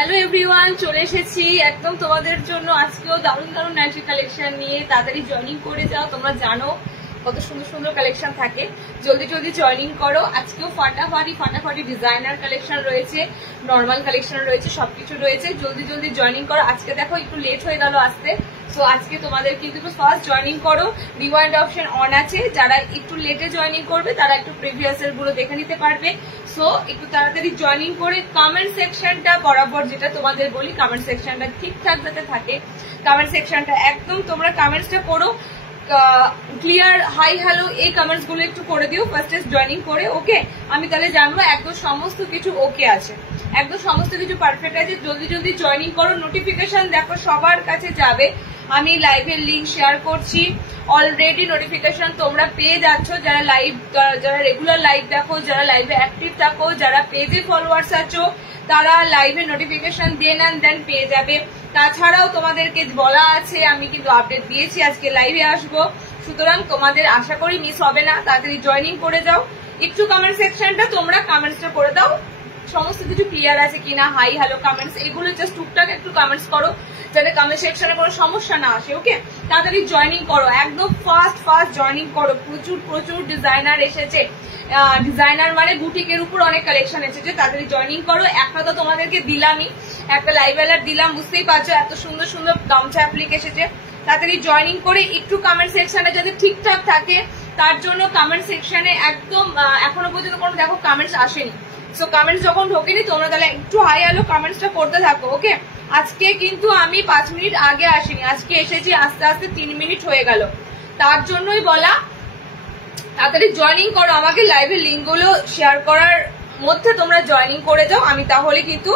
Hello everyone, চলে এসেছি একদম তোমাদের জন্য আজকেও দারুণ দারুণ নাইটি কালেকশন নিয়ে। তাড়াতাড়ি জয়েনিং করে যাও, তোমরা জানো কত সুন্দর সুন্দর কালেকশন থাকে। জলদি জলদি জয়েনিং করো। আজকেও ফাটাফাটি ডিজাইনার কালেকশন রয়েছে, নর্মাল কালেকশন রয়েছে, সবকিছু রয়েছে। জলদি জলদি জয়েনিং করো। আজকে দেখো একটু লেট হয়ে গেল আসতে, সো আজকে তোমাদের কিন্তু ফার্স্ট জয়েনিং করো। রিওয়াইন্ড অপশন অন আছে, যারা একটু লেটে জয়েনিং করবে তারা একটু প্রিভিয়াস এর গুলো দেখে নিতে পারবে। সো একটু তাড়াতাড়ি জয়েনিং করে কমেন্ট সেকশনটা বরাবর, যেটা তোমাদের বলি, কমেন্ট সেকশনটা ঠিকঠাক যাতে থাকে, কমেন্ট সেকশনটা একদম তোমরা কমেন্টসটা করো ক্লিয়ার, হাই হ্যালো, এই কমেন্টস গুলো একটু করে দিও ফার্স্ট জয়েনিং করে। ওকে, আমি তাহলে জানবো একদম সমস্ত কিছু ওকে আছে, একদম সমস্ত কিছু পারফেক্ট আছে। জলদি জলদি জয়েনিং করো। নোটিফিকেশন দেখো সবার কাছে যাবে, আমি লাইভের লিঙ্ক শেয়ার করছি। অলরেডি নোটিফিকেশন তোমরা পেয়ে যাচ্ছ, যারা লাইভ, যারা রেগুলার লাইভ দেখো, যারা লাইভে অ্যাক্টিভ থাকো, যারা পেজে ফলোয়ার্স আছো, তারা লাইভে নোটিফিকেশন দিয়ে নেন, দেন পেয়ে যাবে। তাছাড়াও তোমাদেরকে বলা আছে, আমি কিন্তু আপডেট দিয়েছি আজকে লাইভে আসবো, সুতরাং তোমাদের আশা করি মিস হবে না। তাড়াতাড়ি জয়েনিং করে যাও। একটু কমেন্ট সেকশনটা তোমরা কমেন্টসটা করে দাও, সমস্ত কিছু ক্লিয়ার আছে কিনা, হাই হ্যালো কমেন্টস, এগুলো জাস্ট টুকটাক একটু কমেন্টস করো, যাতে কমেন্ট সেকশনে কোনো সমস্যা না আসে। ওকে, তাড়াতাড়ি জয়েনিং করো, একদম ফাস্ট জয়েনিং করো। প্রচুর ডিজাইনার এসেছে, ডিজাইনার মানে বুটিকের উপর অনেক কালেকশন এসেছে। তাড়াতাড়ি জয়েনিং করো। একটা তো তোমাদেরকে দিলামই, একটা লাইভ অ্যালার্ট দিলাম, বুঝতেই পারছো এত সুন্দর সুন্দর গামছা অ্যাপ্লিক এসেছে। তাড়াতাড়ি জয়েনিং করে একটু কমেন্ট সেকশনে যাতে ঠিকঠাক থাকে, তার জন্য কমেন্ট সেকশনে একদম এখনো পর্যন্ত কোনো দেখো কমেন্টস আসেনি। সো কমেন্টস যখন ঢোকেনি, তোমরা তাহলে একটু হাই হ্যালো কমেন্টসটা করতে থাকো। ওকে, আজকে কিন্তু আমি 5 মিনিট আগে আসিনি, আজকে এসেছি আস্তে আস্তে 3 মিনিট হয়ে গেল, তার জন্যই বলা। তাড়াতাড়ি জয়েনিং করো, আমাকে লাইভের লিঙ্ক গুলো শেয়ার করার মধ্যে তোমরা জয়েনিং করে যাও। আমি তাহলে কিন্তু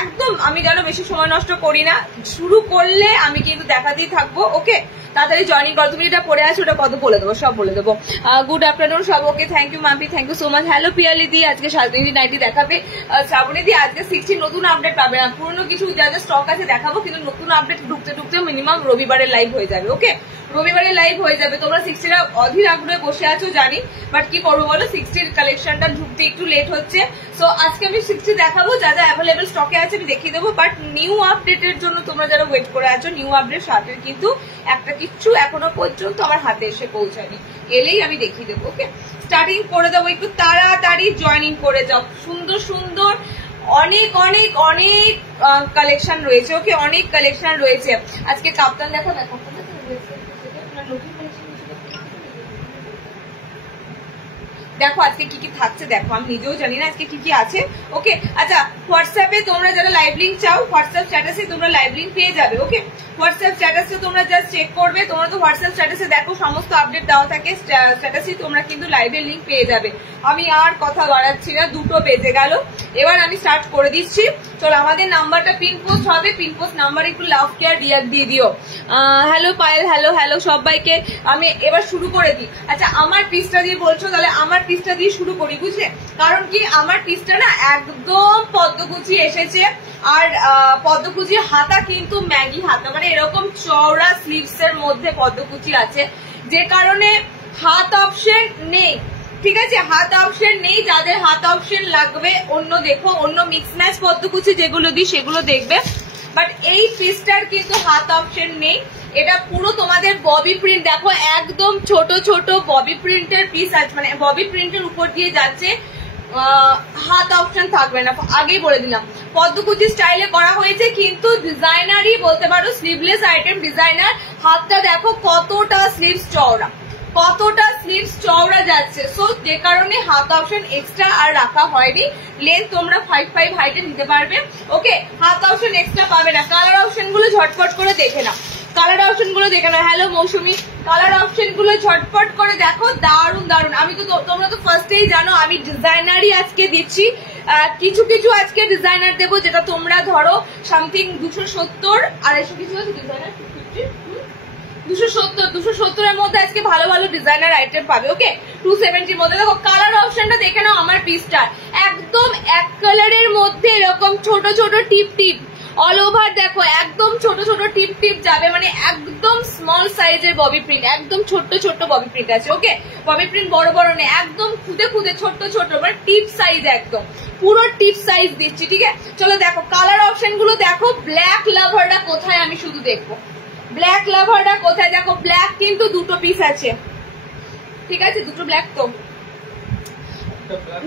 একদম, আমি যেন বেশি সময় নষ্ট করি না, শুরু করলে আমি কিন্তু দেখাতেই থাকবো। ওকে, তাড়াতাড়ি জয়েনিং করো। তুমি যেটা পড়ে আছো ওটা কত বলে দেবো, সব বলে দেবো। গুড আফটারনুন সব। Okay, thank you Mampi, thank you so much. Hello Piyali দি, আজকে শালদিনী নাইটি দেখাবে। শ্রাবণী দি, আজকে 60 নতুন আপডেট পাবে না, পুরোনো কিছু যা যা স্টক আছে দেখাবো, কিন্তু নতুন আপডেট ঢুকতে মিনিমাম রবিবারের লাইভ হয়ে যাবে। ওকে, রবিবারের লাইভ হয়ে যাবে। তোমরা 60টা অধীর আগ্রহে বসে আছো জানি, বাট কি করবো বলো, 60 কালেকশনটা ঢুকতে একটু লেট হচ্ছে। সো আজকে আমি 60 দেখাবো, যা যা অ্যাভেলেবেল স্টকে আছে আমি দেখিয়ে দেবো। বাট নিউ আপডেটের জন্য তোমরা যারা ওয়েট করে আছো, নিউ আপডেট শার্টের কিন্তু একটা কিচ্ছু এখনো পর্যন্ত আমার হাতে এসে পৌঁছায়নি, এলেই আমি দেখিয়ে দেবো। ওকে, স্টার্টিং করে দেবো। একটু তাড়াতাড়ি জয়েনিং করে যাও। সুন্দর সুন্দর অনেক কালেকশন রয়েছে। ওকে, অনেক কালেকশন রয়েছে। আজকে কাপ্তান দেখা দেখো, দেখো আজকে কি কি থাকছে, দেখো আমি নিজেও জানি না আজকে কি কি আছে। ওকে, আচ্ছা হোয়াটসঅ্যাপে তোমরা যারা লাইভ লিঙ্ক চাও, হোয়াটসঅ্যাপ স্ট্যাটাসে তোমরা লাইভ লিঙ্ক পেয়ে যাবে। ওকে, হোয়াটসঅ্যাপ স্ট্যাটাসে তোমরা জাস্ট চেক করবে, তোমরা তো হোয়াটসঅ্যাপ স্ট্যাটাসে দেখো সমস্ত আপডেট দেওয়া থাকে, স্ট্যাটাসে তোমরা কিন্তু লাইভের লিঙ্ক পেয়ে যাবে। আমি আর কথা বাড়াচ্ছি না, 2টো বেজে গেল, এবার আমি স্টার্ট করে দিচ্ছি। চলো, আমাদের নাম্বারটা পিন পোস্ট হবে, পিন পোস্ট নাম্বার একটু লাভ কেয়ার দিয়ে দিও। হ্যালো পায়েল, হ্যালো সবাইকে। আমি এবার শুরু করে দিই। আচ্ছা, আমার পিসটা দিয়ে বলছো, তাহলে আমার পিসটা দিয়ে শুরু করি, বুঝলে? কারণ কি, আমার পিসটা না একদম পদ্মকুচি এসেছে, আর পদ্মকুচি হাতা কিন্তু ম্যাগি হাতা, মানে এরকম চওড়া স্লিভস এর মধ্যে পদ্মকুচি আছে, যে কারণে হাত অপশন নেই। ঠিক আছে, হাত অপশন নেই। যাদের হাত অপশন লাগবে, অন্য দেখো, অন্য মিক্স ম্যাচ পদ্মকুচি যেগুলো দিই সেগুলো দেখবে, বাট এই পিসটার কিন্তু হাত অপশন নেই। এটা পুরো তোমাদের ববি প্রিন্ট, দেখো একদম ছোট ছোট ববি প্রিন্টের পিস আছে, মানে ববি প্রিন্টের উপর দিয়ে যাচ্ছে, হাত অপশন থাকবে না, আগেই বলে দিলাম। পদ্মকুচি স্টাইলে করা হয়েছে, কিন্তু ডিজাইনারই বলতে পারো, স্লিভলেস আইটেম ডিজাইনার। হাতটা দেখো কতটা স্লিভস চওড়া যাচ্ছে, সো যে কারণে হাত অপশন এক্সট্রা আর রাখা হয়নি। লেন্থ তোমরা 5'5" হাইটে নিতে পারবে। ওকে, হাত অপশন এক্সট্রা পাবে না। কালার অপশন গুলো ঝটপট করে দেখে নাও, হ্যালো মৌসুমি, কালার অপশন গুলো ঝটপট করে দেখো, দারুন। আমি তো, তোমরা তো ফার্স্টেই জানো আমি ডিজাইনারই আজকে দিচ্ছি। কিছু কিছু আজকে ডিজাইনার দেবো, যেটা তোমরা ধরো সামথিং 270, 250 কিছু আছে ডিজাইনার, 270 এর মধ্যে আজকে ভালো ভালো ডিজাইনার আইটেম পাবে। ওকে, 270 মধ্যে। দেখো কালার অপশনটা দেখে নাও, আমার পিসটার একদম এক কালারের মধ্যে এরকম ছোট ছোট টিপ অল ওভার দেখো একদম ছোট ছোট টিপ টিপ যাবে, মানে একদম স্মল সাইজের ববি প্রিন্ট, একদম ছোট্ট ছোট্ট ববি প্রিন্ট আছে। ওকে, ববি প্রিন্ট বড় বড় নেই, একদম খুদে খুদে ছোট্ট ছোট, মানে টিপ সাইজ, একদম পুরো টিপ সাইজ দিচ্ছি। ঠিক আছে, চলো দেখো কালার অপশন গুলো দেখো। ব্ল্যাক লাভাররা কোথায় আমি শুধু দেখবো, ব্ল্যাক লাভাররা কোথায়। দেখো ব্ল্যাক কিন্তু দুটো পিস আছে, ঠিক আছে, দুটো ব্ল্যাক তো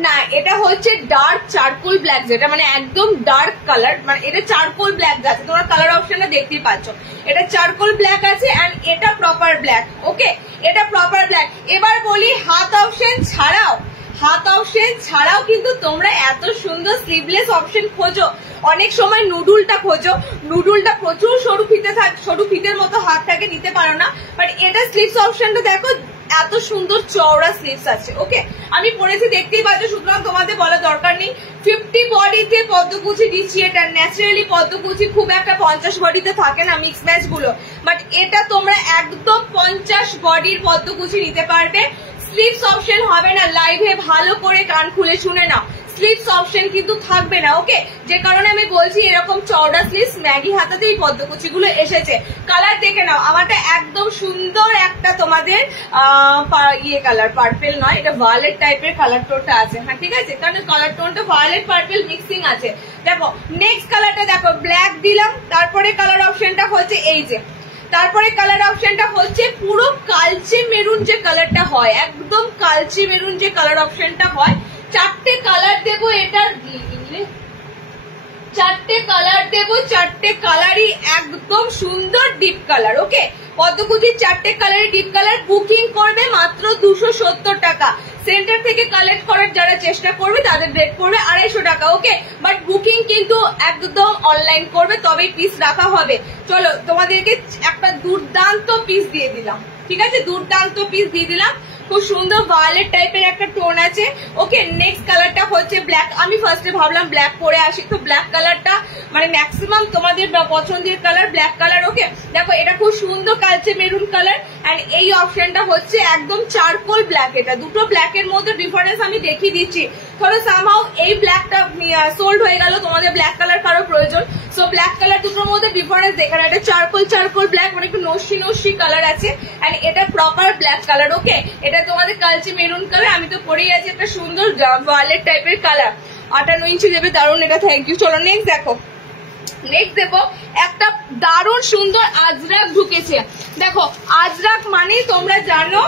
না, এটা হচ্ছে ডার্ক চারকোল ব্ল্যাক, যেটা মানে একদম ডার্ক কালার, মানে এটা চারকোল ব্ল্যাক আছে, তোমরা কালার অপশনটা দেখতেই পাচ্ছ। এটা চারকোল ব্ল্যাক আছে এন্ড এটা প্রপার ব্ল্যাক। ওকে, এটা প্রপার ব্ল্যাক। এবার বলি হাত অপশন ছাড়াও, হাত অপশন ছাড়াও কিন্তু তোমরা এত সুন্দর স্লিভলেস অপশন খোঁজো। অনেক সময় নুডুলটা খোঁজো, নুডুলটা প্রচুর সরু ফিতে থাকে, সরু ফিতের মতো হাত থাকে, নিতে পারো না। বাট এটা স্লিভস অপশনটা দেখো, এত সুন্দর চওড়া স্লিভস আছে। ওকে, আমি পরেছি দেখতেই পাচ্ছ, সুতরাং তোমাদের বলার দরকার নেই। 50 বডিতে পদ্মকুচি দিচ্ছি, এটা ন্যাচারালি পদ্মকুচি খুব একটা 50 বডিতে থাকে না মিক্স ম্যাচ গুলো, বাট এটা তোমরা একদম 50 বডির পদ্মকুচি নিতে পারবে। স্লিভস অপশন হবে না, লাইভে ভালো করে কান খুলে শুনে নাও, স্লিভস অপশন কিন্তু থাকবে না। ওকে, যে কারণে আমি বলছি এরকম চওড়া স্লিভস ম্যাগি হাতাতে এই পদ্মকুচি গুলো এসেছে। কালার দেখে নাও, আমারটা একদম সুন্দর একটা তোমাদের ইয়ে কালার, পার্পেল নয়, এটা ভায়োলেট টাইপের কালার টোনটা আছে। হ্যাঁ ঠিক আছে, কারণ কালার টোনটা ভায়োলেট পার্পেল মিক্সিং আছে। দেখো নেক্সট কালারটা দেখো, ব্ল্যাক দিলাম, তারপরে কালার অপশনটা হচ্ছে এই যে, তারপরে কালার অপশনটা হচ্ছে পুরো কালচে মেরুন যে কালারটা হয়, একদম কালচে মেরুন যে কালার অপশনটা হয়। চারটে কালার দেবো, এটার চারটে কালার দেবো, চারটে কালারই একদম সুন্দর ডিপ কালার। ওকে, পদ্মকুচির চারটে কালারই ডিপ কালার। বুকিং করবে মাত্র 270 টাকা। সেন্টার থেকে কালেক্ট করার যারা চেষ্টা করবে তাদের রেট পড়বে 250 টাকা। ওকে, বাট বুকিং কিন্তু একদম অনলাইন করবে, তবেই পিস রাখা হবে। চলো তোমাদেরকে একটা দুর্দান্ত পিস দিয়ে দিলাম, ঠিক আছে, দুর্দান্ত পিস দিয়ে দিলাম। খুব সুন্দর ভায়োলেট টাইপের একটা টোন আছে। ওকে, নেক্সট কালারটা হচ্ছে ব্ল্যাক। আমি ফার্স্টে ভাবলাম ব্ল্যাক পরে আসি, তো ব্ল্যাক কালারটা মানে ম্যাক্সিমাম তোমাদের পছন্দের কালার ব্ল্যাক কালার। ওকে, দেখো এটা খুব সুন্দর কালচে মেরুন কালার এন্ড এই অপশনটা হচ্ছে একদম চারকোল ব্ল্যাক। এটা দুটো ব্ল্যাকের মধ্যে ডিফারেন্স আমি দেখিয়ে দিচ্ছি। ধরো সামহাও এই ব্ল্যাকটা সোল্ড হয়ে গেল, তোমাদের ব্ল্যাক কালার কারো প্রয়োজন, সো ব্ল্যাক কালার দুটোর মধ্যে ডিফারেন্স দেখে না। এটা চারকোল চারকোল ব্ল্যাক, মানে একটু নস্যি নস্যি কালার আছে এন্ড এটা প্রপার ব্ল্যাক কালার। ওকে, এটা তোমাদের কালচে মেরুন কালার। আমি তো পরেই আছি একটা সুন্দর ভায়োলেট টাইপের কালার, 58 ইঞ্চি দেবে, দারুণ এটা। Thank you. চলো নেক্সট দেখো, নেক্সট দেবো একটা দারুণ সুন্দর আজরাক ঢুকেছে। দেখো আজরাক মানে তোমরা জানো,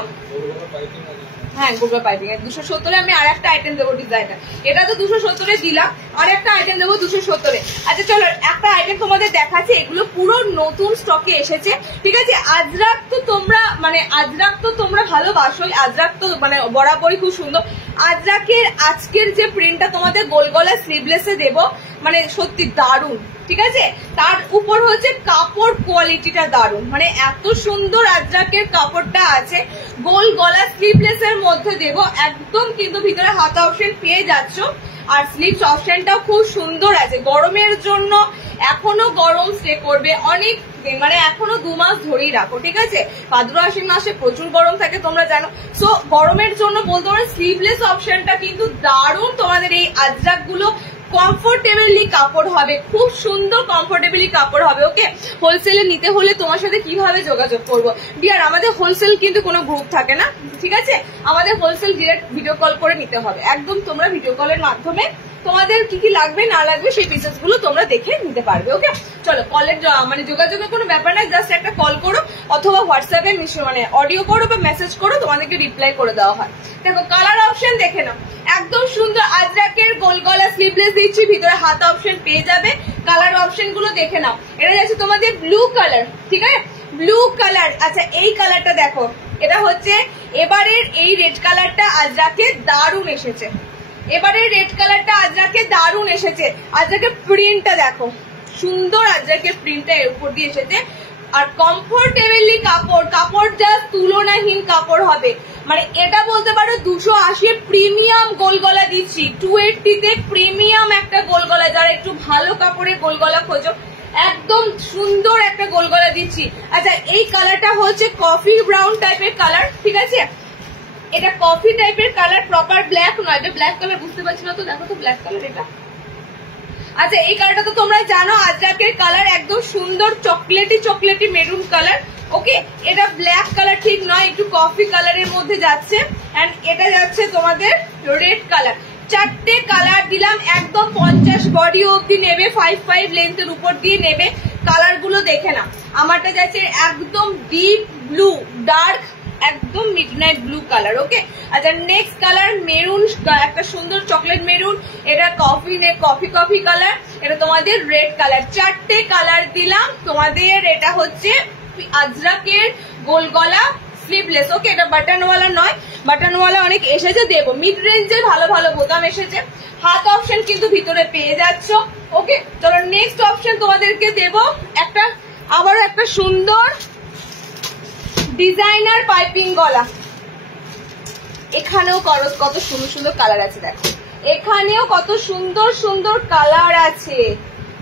হ্যাঁ গোগা পাইপিং 270 আমি আর একটা আইটেম দেবো ডিজাইনার। এটা তো 270 দিলাম, আর একটা আইটেম দেবো 270। আচ্ছা চলো একটা আইটেম তোমাদের দেখাচ্ছি, এগুলো পুরো নতুন স্টকে এসেছে, ঠিক আছে। আজরাক তো তোমরা মানে আজরাক তো তোমরা ভালোবাসোই, আজরাক তো মানে বরাবরই খুব সুন্দর। আজরাকের আজকের যে প্রিন্টটা তোমাদের গোল গলা স্লিভলেসে দেবো, মানে সত্যি দারুণ, ঠিক আছে। তার উপর হচ্ছে কাপড় কোয়ালিটিটা দারুণ, মানে এত সুন্দর আজরাকের কাপড়টা আছে। গোল গলা স্লিভলেস এর মধ্যে দেবো, একদম কিন্তু ভিতরে হাতা অপশন পেয়ে যাচ্ছ, আর স্লিভস অপশনটাও খুব সুন্দর আছে। গরমের জন্য এখনো গরম স্টে করবে অনেক দিন, মানে এখনো 2 মাস ধরেই রাখো, ঠিক আছে। ভাদ্র আশ্বিন মাসে প্রচুর গরম থাকে তোমরা জানো, সো গরমের জন্য বলতে পারো স্লিভলেস অপশনটা কিন্তু দারুণ। তোমাদের এই আজরাক গুলো কমফোর্টেবলি কাপড় হবে, খুব সুন্দর কমফোর্টেবলি কাপড় হবে। ওকে, হোলসেলে নিতে হলে তোমার সাথে কিভাবে যোগাযোগ করবো ডিয়ার? আমাদের হোলসেল কিন্তু কোনো গ্রুপ থাকে না, ঠিক আছে। আমাদের হোলসেল ডিরেক্ট ভিডিও কল করে নিতে হবে, একদম তোমরা ভিডিও কলের মাধ্যমে তোমাদের কি কি লাগবে না লাগবে সেই পিসেস গুলো তোমরা দেখে নিতে পারবে। ওকে, চলো কলের মানে যোগাযোগের কোনো ব্যাপার না, জাস্ট একটা কল করো অথবা হোয়াটসঅ্যাপে মানে অডিও করো বা মেসেজ করো, তোমাদেরকে রিপ্লাই করে দেওয়া হয়। দেখো কালার অপশন দেখে নাও, একদম সুন্দর আজরাকের গোল গলা স্লিভলেস দিচ্ছি, ভিতরে হাত অপশন পেয়ে যাবে। কালার অপশন গুলো দেখে নাও, এটা যাচ্ছে তোমাদের ব্লু কালার, ঠিক আছে, ব্লু কালার। আচ্ছা এই কালারটা দেখো, এটা হচ্ছে এবারের এই রেড কালারটা আজরাকে দারুণ এসেছে, এবারের রেড কালারটা আজরাকে দারুণ এসেছে। আজরাকের প্রিন্টটা দেখো, সুন্দর আজরাকের প্রিন্টটা এর উপর দিয়ে এসেছে, আর কমফোর্টেবলি কাপড়, কাপড় জাস্ট তুলনাহীন কাপড় হবে। মানে এটা বলতে পারো 280 প্রিমিয়াম গোল গলা দিচ্ছি, 280 তে প্রিমিয়াম একটা গোল গলা। যারা একটু ভালো কাপড়ের গোল গলা খোঁজো, একদম সুন্দর একটা গোল গলা দিচ্ছি। আচ্ছা এই কালারটা হচ্ছে কফি ব্রাউন টাইপের কালার, ঠিক আছে, এটা কফি টাইপের কালার, প্রপার ব্ল্যাক নয়, এটা ব্ল্যাক কালার বুঝতে পারছি না তো, দেখো তো ব্ল্যাক কালার এটা। আচ্ছা এই কালারটা তো তোমরা জানো, আজরাকের কালার, একদম সুন্দর চকলেটি মেরুন কালার। ওকে, এটা ব্ল্যাক কালার ঠিক নয়, একটু কফি কালারের মধ্যে যাচ্ছে। এন্ড এটা যাচ্ছে তোমাদের রেড কালার। 4টে কালার দিলাম, একদম 50 বডি অব্দি নেবে, 5 লেন্থের উপর দিয়ে নেবে। কালার গুলো দেখে না, আমারটা যাচ্ছে একদম ডিপ ব্লু, ডার্ক একদম মিডনাইট ব্লু কালার। ওকে, আচ্ছা নেক্সট কালার মেরুন, একটা সুন্দর চকলেট মেরুন। এটা কফি কালার, এটা তোমাদের রেড কালার। 4টে কালার দিলাম তোমাদের। এটা হচ্ছে আজরাকের গোল গলা স্লিভলেস। ওকে, এটা বাটনওয়ালা নয়, বাটনওয়ালা অনেক এসেছে, দেবো মিড রেঞ্জের ভালো ভালো বোতাম এসেছে। হাত অপশন কিন্তু ভিতরে পেয়ে যাচ্ছ। ওকে, চলো নেক্সট অপশন তোমাদেরকে দেবো একটা, আবারও একটা সুন্দর ডিজাইনার পাইপিং গলা। এখানেও কত সুন্দর সুন্দর কালার আছে, দেখো এখানেও কত সুন্দর সুন্দর কালার আছে।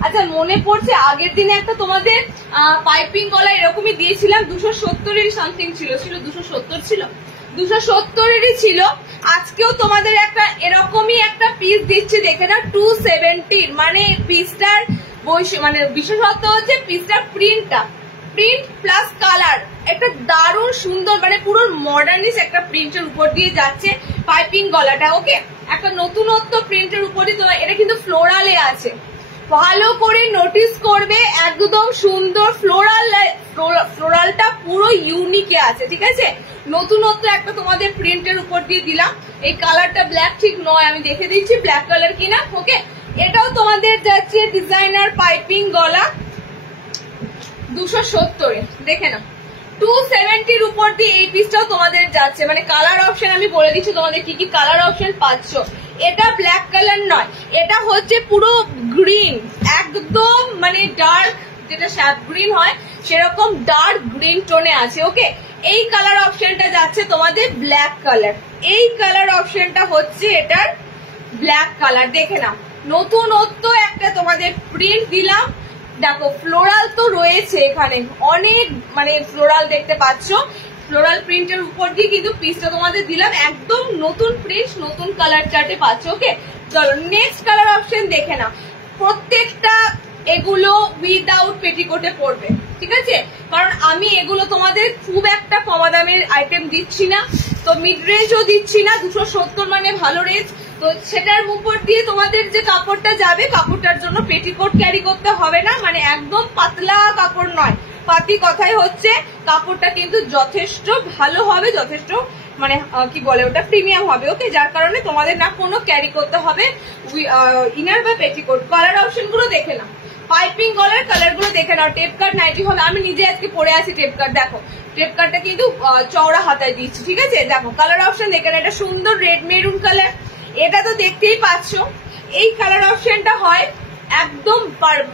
আচ্ছা মনে পড়ছে আগের দিনে একটা তোমাদের পাইপিং গলা এরকমই দিয়েছিলাম, 270-এর সামথিং ছিল 270 ছিল, 270-এরই ছিল। আজকেও তোমাদের একটা এরকমই একটা পিস দিচ্ছি, দেখে না 270। মানে পিসটার মানে বিশেষত্ব হচ্ছে পিসটার প্রিন্ট প্লাস কালার, একটা দারুণ সুন্দর মানে পুরো মডার্নিশ একটা প্রিন্টের উপর দিয়ে যাচ্ছে পাইপিং গলাটা। ওকে, একটা নতুনত্ব প্রিন্টের উপরে। তো এটা কিন্তু ফ্লোরালে আছে, ভালো করে নোটিস করবে, একদম সুন্দর ফ্লোরালটা পুরো ইউনিকে আছে, ঠিক আছে। নতুনত্ব একটা তোমাদের প্রিন্টের উপর দিয়ে দিলাম। এই কালারটা ব্ল্যাক ঠিক নয়, আমি দেখে দিচ্ছি ব্ল্যাক কালার কিনা। ওকে, এটাও তোমাদের যাচ্ছে ডিজাইনার পাইপিং গলা 270-এ, দেখে না 270-র উপর দিয়ে এই পিসটাও তোমাদের যাচ্ছে। মানে কালার অপশন আমি বলে দিচ্ছি তোমাদের কি কি কালার অপশন পাচ্ছ। এটা ব্ল্যাক কালার নয়, এটা হচ্ছে পুরো গ্রিন, একদম মানে ডার্ক, যেটা শ্যাপ গ্রিন হয় সেরকম ডার্ক গ্রিন টোনে আছে। ওকে, এই কালার অপশনটা যাচ্ছে তোমাদের ব্ল্যাক কালার। এই কালার অপশনটা হচ্ছে এটার ব্ল্যাক কালার, দেখে না নতুনত্ব একটা তোমাদের প্রিন্ট দিলাম। দেখো ফ্লোরাল তো রয়েছে এখানে, অনেক মানে ফ্লোরাল দেখতে পাচ্ছ, ফ্লোরাল প্রিন্টের উপর দিয়ে কিন্তু পিসটা তোমাদের দিলাম, একদম নতুন প্রিন্ট, নতুন কালার চার্টে পাচ্ছ। ওকে, চলো নেক্সট কালার অপশন দেখে না। প্রত্যেকটা এগুলো উইদাউট পেটিকোটে পড়বে, ঠিক আছে, কারণ আমি এগুলো তোমাদের খুব একটা কমা দামের আইটেম দিচ্ছি না, তো মিড রেঞ্জও দিচ্ছি না। 270 মানে ভালো রেঞ্জ, তো সেটার উপর দিয়ে তোমাদের যে কাপড়টা যাবে, কাপড়টার জন্য পেটিকোট ক্যারি করতে হবে না, মানে একদম পাতলা কাপড় নয়, পাতি কথাই হচ্ছে কাপড়টা কিন্তু যথেষ্ট ভালো হবে, যথেষ্ট মানে কি বলে ওটা প্রিমিয়াম হবে। ওকে, যার কারণে তোমাদের না কোনো ক্যারি করতে হবে ইনার বা পেটিকোট। কালার অপশন গুলো দেখে না, পাইপিং গলার কালার গুলো দেখে নাও। টেপ কাট নাইটি হল, আমি নিজে আজকে পরে আছি টেপ কাট, দেখো টেপ কাটটা কিন্তু চওড়া হাতায় দিচ্ছি, ঠিক আছে। দেখো কালার অপশন দেখে না, এটা সুন্দর রেড মেরুন কালার, এটা তো দেখতেই পাচ্ছ। এই কালার অপশনটা হয় একদম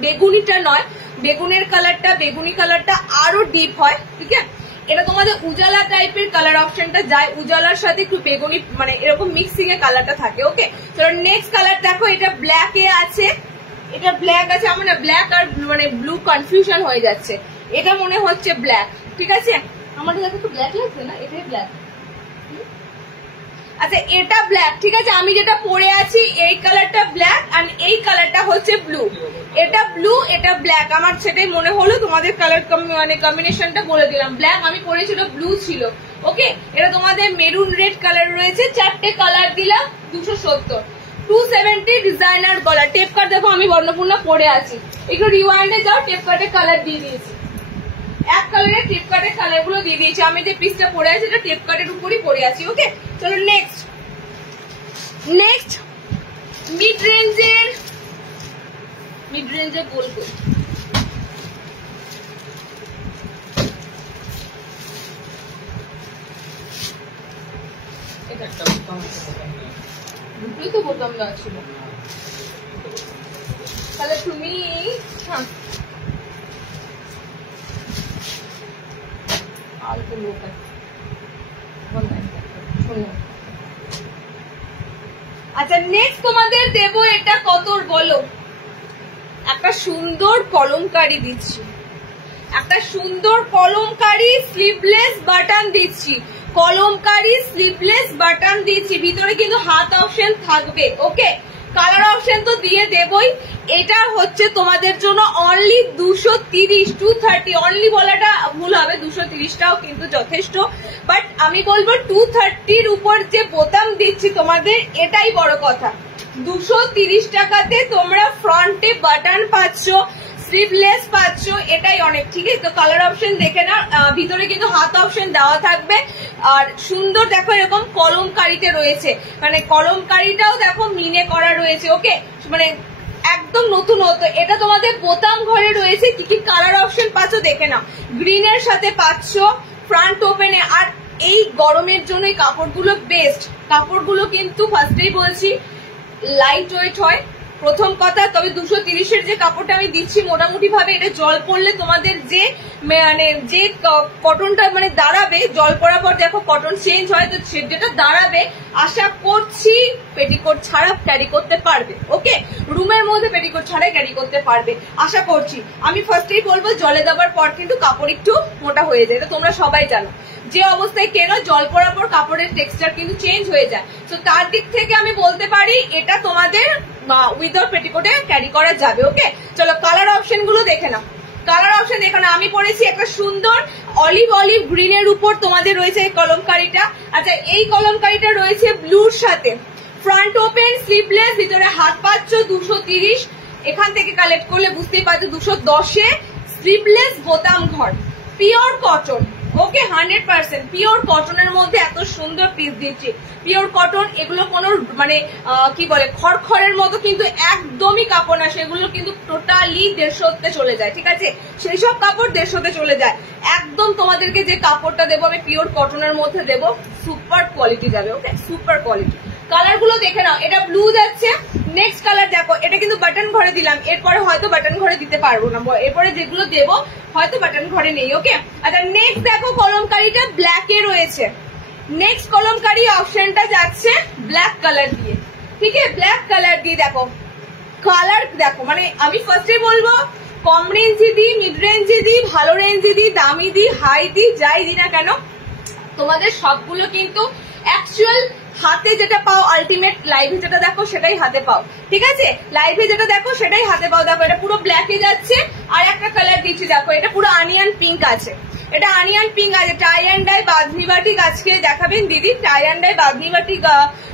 বেগুনিটা নয়, বেগুনের কালারটা, বেগুনি কালারটা আরো ডিপ হয়, ঠিক আছে। এটা তোমাদের উজালা টাইপের কালার অপশনটা যায়, উজালার সাথে একটু বেগুনি মানে এরকম মিক্সিং এ কালারটা থাকে। ওকে, চলো নেক্সট কালার দেখো, এটা ব্ল্যাক এ আছে, এটা ব্ল্যাক আছে, আমার না ব্ল্যাক আর মানে ব্লু কনফিউশন হয়ে যাচ্ছে, এটা মনে হচ্ছে ব্ল্যাক, ঠিক আছে। আমার দেখো একটু ব্ল্যাক লাগছে না, এটাই ব্ল্যাক। আচ্ছা এটা ব্ল্যাক, ঠিক আছে, আমি যেটা পরে আছি এই কালারটা ব্ল্যাক আর এই কালারটা হচ্ছে ব্লু। এটা ব্লু, এটা ব্ল্যাক, আমার সেটাই মনে হলো, তোমাদের কালার মানে কম্বিনেশনটা বলে দিলাম। ব্ল্যাক আমি পরেছিল, ব্লু ছিল। ওকে, এটা তোমাদের মেরুন রেড কালার রয়েছে, 4টে কালার দিলাম 270। 270 ডিজাইনার গলা। টেপ কাট দেখো আমি বর্ণপূর্ণ পরে আছি, একটু রিওয়াইন্ডে যাও, টেপ কাটে কালার দিয়ে দিয়েছি, এক কালারের টেপ কাটের কালার গুলো দিয়ে দিয়েছি। আমি যে পিসটা পরে আছি এটা টেপ কাটের উপরই পরে আছি। ওকে, চলো নেক্সট মিড রেঞ্জের গোল গোল। দুটোই তো বোতাম দেওয়া ছিল, তাহলে তুমি আচ্ছা নেক্সট তোমাদের দেবো এটা কত বলো, একটা সুন্দর কলমকারি দিচ্ছি, একটা সুন্দর কলমকারি স্লিভলেস বাটন দিচ্ছি, কলমকারি স্লিভলেস বাটন দিচ্ছি, ভিতরে কিন্তু হাত অপশন থাকবে। ওকে, কালার অপশন তো দিয়ে দেবই। এটা হচ্ছে তোমাদের জন্য অনলি 230, 230 অনলি বলাটা ভুল হবে, 230টাও কিন্তু যথেষ্ট, বাট আমি বলবো 230-র উপর যে বোতাম দিচ্ছি তোমাদের এটাই বড় কথা। 230 টাকাতে তোমরা ফ্রন্টে বাটন পাচ্ছ, স্লিভলেস পাচ্ছ, এটাই অনেক। ঠিক আছে, তো কালার অপশন দেখে না, ভিতরে কিন্তু হাত অপশন দেওয়া থাকবে। আর সুন্দর দেখো এরকম কলমকারিতে রয়েছে, মানে কলমকারিটাও দেখো মিনে করা রয়েছে। ওকে, মানে একদম নতুন হতো। এটা তোমাদের বোতাম ঘরে রয়েছে। কি কি কালার অপশন পাচ্ছ দেখে নাও। গ্রিনের সাথে পাচ্ছ ফ্রন্ট ওপেনে। আর এই গরমের জন্য এই কাপড়গুলো বেস্ট। কাপড়গুলো কিন্তু ফার্স্টেই বলছি লাইট ওয়েট হয় প্রথম কথা। তবে 230-এর যে কাপড়টা আমি দিচ্ছি মোটামুটি ভাবে এটা জল পড়লে তোমাদের যে মানে যে কটনটা মানে দাঁড়াবে, জল পড়ার পর দেখো কটন চেঞ্জ হয়, তো যেটা দাঁড়াবে আশা করছি পেটিকোট ছাড়া ক্যারি করতে পারবে। ওকে, রুমের মধ্যে পেটিকোট ছাড়া ক্যারি করতে পারবে আশা করছি। আমি ফার্স্টেই বলবো জলে দেওয়ার পর কিন্তু কাপড় একটু মোটা হয়ে যায়, তো তোমরা সবাই জানো যে অবস্থায় কেন জল পড়ার পর কাপড়ের টেক্সচার কিন্তু চেঞ্জ হয়ে যায়। তো তার দিক থেকে আমি বলতে পারি এটা তোমাদের উইদাউট পেটিকোটে ক্যারি করা যাবে। ওকে, চলো কালার অপশন গুলো দেখে নাও। কালার অপশন দেখো না, আমি পরেছি একটা সুন্দর অলিভ গ্রিনের উপর তোমাদের রয়েছে এই কলমকারিটা। আচ্ছা, এই কলমকারিটা রয়েছে ব্লুর সাথে, ফ্রন্ট ওপেন, স্লিভলেস, ভিতরে হাত পাচ্ছ 230। এখান থেকে কালেক্ট করলে বুঝতেই পারছো 210-এ স্লিভলেস বোতাম ঘর, পিওর কটন। ওকে, 100% পিওর কটনের মধ্যে এত সুন্দর পিস দিচ্ছি। পিওর কটন, এগুলো কোনো মানে কি বলে খড়খড়ের মতো কিন্তু একদমই কাপড় না, সেগুলো কিন্তু টোটালি 150-তে চলে যায়। ঠিক আছে, সেই সব কাপড় 150-তে চলে যায়। একদম তোমাদেরকে যে কাপড়টা দেবো আমি পিওর কটনের মধ্যে দেবো, সুপার কোয়ালিটি যাবে। ওকে, সুপার কোয়ালিটি। কালার গুলো দেখে নাও, এটা ব্লু যাচ্ছে। নেক্সট কালার দেখো, এটা কিন্তু বাটন ঘরে দিলাম, এরপরে হয়তো বাটন ঘরে দিতে পারবো না, এরপরে যেগুলো দেবো হয়তো বাটন ঘরে নেই। ওকে, আচ্ছা নেক্সট দেখো কলমকারিটা ব্ল্যাক এ রয়েছে। নেক্সট কলমকারি অপশনটা যাচ্ছে ব্ল্যাক কালার দিয়ে। ঠিক আছে, ব্ল্যাক কালার দিয়ে দেখো কালার দেখো, মানে আমি ফার্স্টে বলবো কম রেঞ্জে দিই, মিড রেঞ্জে দিই, ভালো রেঞ্জে দিই, দামি দিই, হাই দিই, যাই দিই না কেন তোমাদের সবগুলো কিন্তু অ্যাকচুয়াল হাতে যেটা পাও, আলটিমেট লাইভে যেটা দেখো সেটাই হাতে পাও। ঠিক আছে, লাইভে যেটা দেখো সেটাই হাতে পাও। দেখো এটা পুরো ব্ল্যাকে যাচ্ছে, আর একটা কালার দিচ্ছি দেখো, এটা পুরো অনিয়ন পিঙ্ক আছে। এটা অনিয়ন পিঙ্ক আছে, tie and dye bandhani batik আজকে দেখাবেন দিদি। Tie and dye bandhani batik,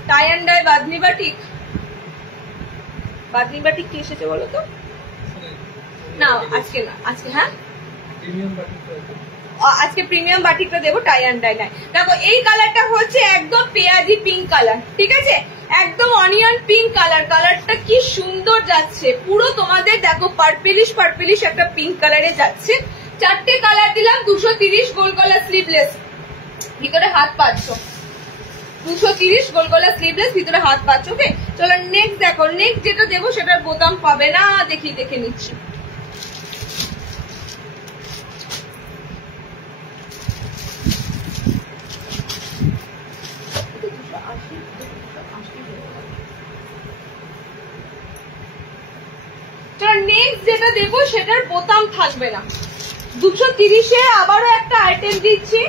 tie and dye bandhani batik, bandhani batik কি এসেছে বলো তো? না আজকে না, আজকে হ্যাঁ আজকে প্রিমিয়াম বাটিকটা দেবো, টাই অ্যান্ড ডাই নাই। দেখো এই কালারটা হচ্ছে একদম পেঁয়াজি পিঙ্ক কালার। ঠিক আছে, একদম অনিয়ন পিঙ্ক কালার। কালারটা কি সুন্দর যাচ্ছে, পুরো তোমাদের দেখো পার্পেলিশ একটা পিঙ্ক কালারে যাচ্ছে। চারটে কালার দিলাম, 230 গোল গলা স্লিভলেস, ভিতরে হাত পাচ্ছ 230 গোল গলা স্লিভলেস, ভিতরে হাত পাচ্ছ। ওকে, চলো নেক্সট দেখো। নেক্সট যেটা দেবো সেটার বোতাম পাবে না, দেখে নিচ্ছি। নেক্সট যেটা দেবো সেটার বোতাম থাকবে না। 230-এ আবারও একটা আইটেম দিচ্ছি।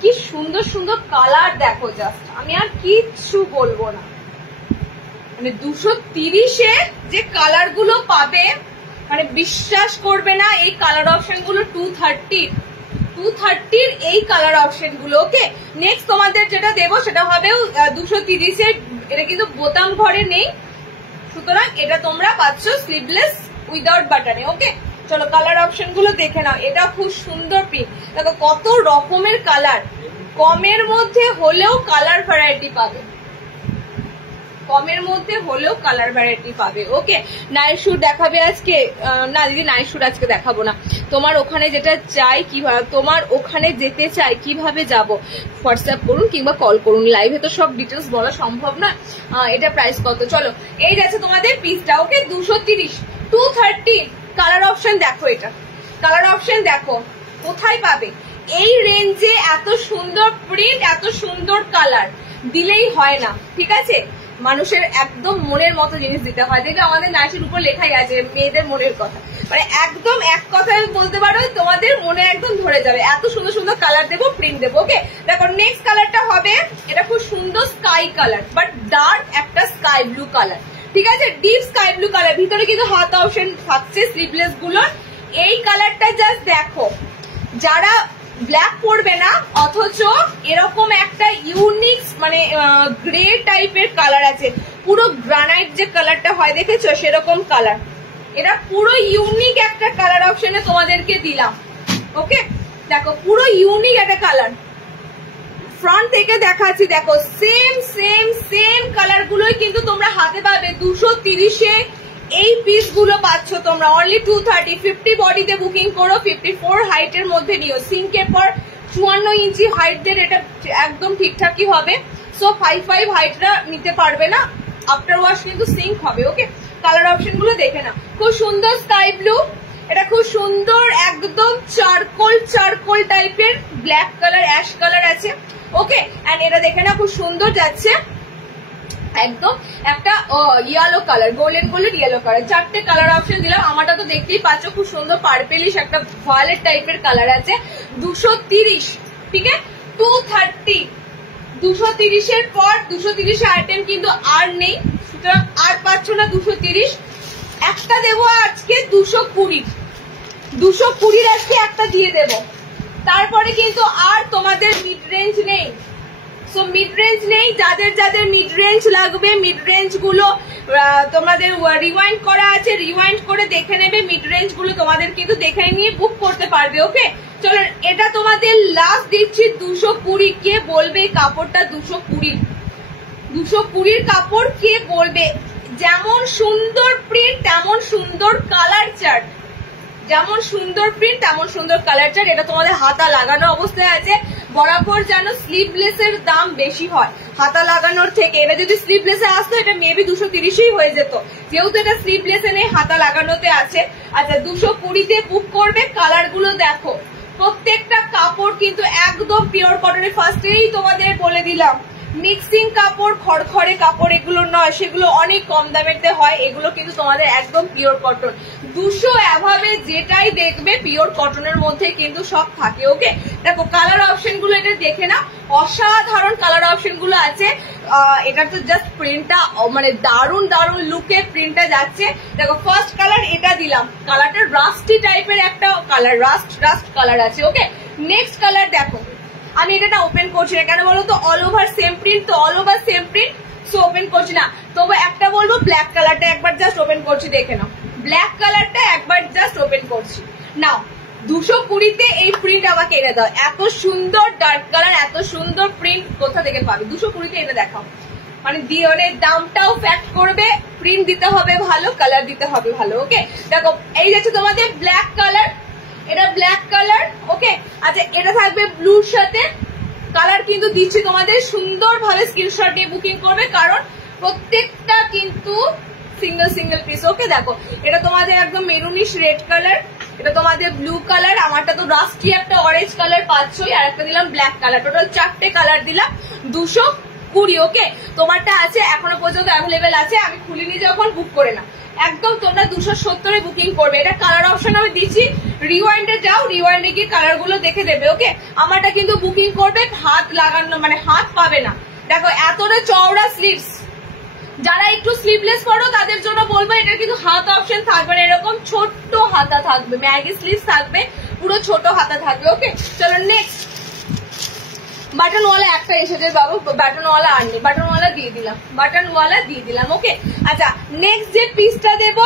কি সুন্দর সুন্দর কালার দেখো, জাস্ট আমি আর কিচ্ছু বলবো না। মানে 230-এ যে কালার গুলো পাবে মানে বিশ্বাস করবে না, এই কালার অপশন গুলো 230-র এই কালার অপশন গুলো। ওকে, নেক্সট তোমাদের যেটা দেবো সেটা হবে 230-এর। এটা কিন্তু বোতাম ঘরে নেই, সুতরাং এটা তোমরা পাচ্ছ স্লিভলেস উইদাউট বাটনে। ওকে, চলো কালার অপশন গুলো দেখে নাও। এটা খুব সুন্দর পিঙ্ক, দেখো কত রকমের কালার। কমের মধ্যে হলেও কালার ভ্যারাইটি পাবে, কমের মধ্যে হলেও কালার ভ্যারাইটি পাবে। ওকে, নাইট শুট দেখাবে আজকে? না দিদি, নাইট শুট আজকে দেখাবো না। তোমার ওখানে যেটা চাই, কিভাবে তোমার ওখানে যেতে চাই কিভাবে যাব, হোয়াটসঅ্যাপ করুন কিংবা কল করুন। লাইভে তো সব ডিটেলস বলা সম্ভব না। এটা প্রাইস কত, চলো এই যাচ্ছে তোমাদের পিসটা। ওকে, 230, 230 কালার অপশন দেখো। এটা কালার অপশন দেখো কোথায় পাবে। এই রেঞ্জে এত সুন্দর প্রিন্ট, এত সুন্দর কালার দিলেই হয় না। ঠিক আছে, মানুষের একদম মনের মতো জিনিস দিতে হয়, দেখবে আমাদের নার্সির উপর লেখাই আছে মেয়েদের মনের কথা, মানে একদম এক কথায় বলতে পারো তোমাদের মনে একদম ধরে যাবে। এত সুন্দর সুন্দর কালার দেবো, প্রিন্ট দেবো। ওকে, দেখো নেক্সট কালারটা হবে, এটা খুব সুন্দর স্কাই কালার, বাট ডার্ক একটা স্কাই ব্লু কালার, ঠিক আছে, ডিপ স্কাই ব্লু কালার। ভিতরে কিন্তু হাত অপশন থাকছে স্লিভলেস গুলোর। এই কালারটা জাস্ট দেখো, যারা ব্ল্যাক পরবে না অথচ এরকম একটা ইউনিক মানে গ্রে টাইপের কালার আছে, পুরো গ্রানাইট যে কালারটা হয় দেখেছো সেরকম কালার, এটা পুরো ইউনিক একটা কালার অপশনে তোমাদেরকে দিলাম। ওকে, দেখো পুরো ইউনিক একটা কালার, ফ্রন্ট থেকে দেখাচ্ছি, দেখো সেম সেম সেম কালার গুলোই কিন্তু তোমরা হাতে পাবে। 230-এ এই পিস গুলো পাচ্ছ তোমরা অনলি 230। 50 বডিতে বুকিং করো, 54 হাইটের মধ্যে নিও। সিঙ্কের পর 54 ইঞ্চি হাইটদের এটা একদম ঠিকঠাকই হবে। সো 55 হাইটরা নিতে পারবে না, আফটার ওয়াশ কিন্তু সিঙ্ক হবে। ওকে, কালার অপশন গুলো দেখে না, খুব সুন্দর স্কাই ব্লু, এটা খুব সুন্দর একদম চারকোল চারকোল টাইপের ব্ল্যাক কালার, অ্যাশ কালার আছে। ওকে, এন্ড এটা দেখে না খুব সুন্দর যাচ্ছে একদম একটা yellow colour, golden golden yellow colour. 4টে কালার অপশন দিলাম। আমারটা তো দেখতেই পাচ্ছ খুব সুন্দর পার্পেলিশ একটা ভায়োলেট টাইপের কালার আছে। 230, ঠিক আছে, 230, 230-এর পর 230 আইটেম কিন্তু আর নেই, সুতরাং আর পাচ্ছ না 230। একটা দেবো আজকে 220, 220 আজকে একটা দিয়ে দেব। তারপরে কিন্তু আর তোমাদের মিড রেঞ্জ নেই। সো মিড রেঞ্জ নেই, যাদের যাদের মিড রেঞ্জ লাগবে মিড রেঞ্জ গুলো তোমাদের রিওয়াইন্ড করা আছে, রিওয়াইন্ড করে দেখে নেবে। মিড রেঞ্জ গুলো তোমাদের কিন্তু দেখে নিয়ে বুক করতে পারবে। ওকে, চলো এটা তোমাদের লাস্ট দিচ্ছি 220। কে বলবে কাপড়টা 220? 220 কাপড় কে বলবে? যেমন সুন্দর প্রিন্ট তেমন সুন্দর কালার চার্ট, যেমন সুন্দর প্রিন্ট তেমন সুন্দর কালার চার্ট। এটা তোমাদের হাতা লাগানো অবস্থায় আছে। বরাবর যেন স্লিভলেস এর দাম বেশি হয় হাতা লাগানোর থেকে। এটা যদি স্লিভলেসে আসতো এটা মেবি 230ই হয়ে যেত, যেহেতু এটা স্লিভলেসে নেই হাতা লাগানোতে আছে। আচ্ছা, 220-তে বুক করবে। কালার গুলো দেখো, প্রত্যেকটা কাপড় কিন্তু একদম পিওর কটনের। ফার্স্টেই তোমাদের বলে দিলাম মিক্সিং কাপড়, খড়খড়ে কাপড় এগুলো নয়, সেগুলো অনেক কম দামেতে হয়। এগুলো কিন্তু তোমাদের একদম পিওর কটন। 200 অ্যাভাবে যেটাই দেখবে পিওর কটনের মধ্যে কিন্তু সব থাকে। ওকে, দেখো কালার অপশন গুলো এটা দেখে না, অসাধারণ কালার অপশন গুলো আছে। এটা তো জাস্ট প্রিন্টটা মানে দারুণ দারুণ লুকে প্রিন্টটা যাচ্ছে। দেখো ফার্স্ট কালার এটা দিলাম, কালারটা রাস্টি টাইপের একটা কালার, রাস্ট কালার আছে। ওকে, নেক্সট কালার দেখো, আমি এটা ওপেন করছি না, কেন বলো তো অল ওভার সেম প্রিন্ট, তো all over same print so open করছি না। তবে একটা বলবো ব্ল্যাক কালারটা একবার জাস্ট ওপেন করছি, দেখে নাও। ব্ল্যাক কালারটা একবার জাস্ট ওপেন করছি নাও। 220-তে এই প্রিন্ট আমাকে এনে দাও। এত সুন্দর ডার্ক কালার, এত সুন্দর প্রিন্ট কোথা থেকে পাবে? 220-তে এনে দেখাও। মানে দিয়ে দামটাও ফ্যাক্ট করবে, প্রিন্ট দিতে হবে ভালো, কালার দিতে হবে ভালো। ওকে, দেখো এই যাচ্ছে তোমাদের ব্ল্যাক কালার, এটা ব্ল্যাক কালার। ওকে, আচ্ছা এটা থাকবে ব্লুর সাথে। কালার কিন্তু দিচ্ছি তোমাদের, সুন্দরভাবে স্ক্রিনশট দিয়ে বুকিং করবে, কারণ প্রত্যেকটা কিন্তু সিঙ্গেল সিঙ্গেল পিস। ওকে, দেখো এটা তোমাদের একদম মেরুনিশ রেড কালার, এটা তোমাদের ব্লু কালার, আমারটা তো রাস্টি একটা অরেঞ্জ কালার পাচ্ছই, আর একটা দিলাম ব্ল্যাক কালার। টোটাল 4টে কালার দিলাম, 220। ওকে, তোমারটা আছে এখনো পর্যন্ত অ্যাভেলেবেল আছে, আমি খুলিনি যখন, বুক করে না একদম তোমরা 270-এ বুকিং করবে। এটা কালার অপশন আমি দিচ্ছি, রিওয়াইন্ডে যাও, রিওয়াইন্ডে গিয়ে কালার গুলো দেখে দেবে। ওকে, আমারটা কিন্তু বুকিং করবে হাত লাগানো, মানে হাত পাবে না। দেখো এতটা চওড়া স্লিভস, যারা একটু স্লিভলেস করো তাদের জন্য বলবো এটা কিন্তু হাত অপশন থাকবে না, এরকম ছোট্ট হাতা থাকবে, ম্যাগি স্লিভস থাকবে, পুরো ছোট হাতা থাকবে। ওকে, চলো নেক্সট। বাটনওয়ালা একটা এসেছে বাবু, বাটনওয়ালা আর নেই, বাটনওয়ালা দিয়ে দিলাম, বাটনওয়ালা দিয়ে দিলাম। ওকে, আচ্ছা নেক্সট যে পিসটা দেব,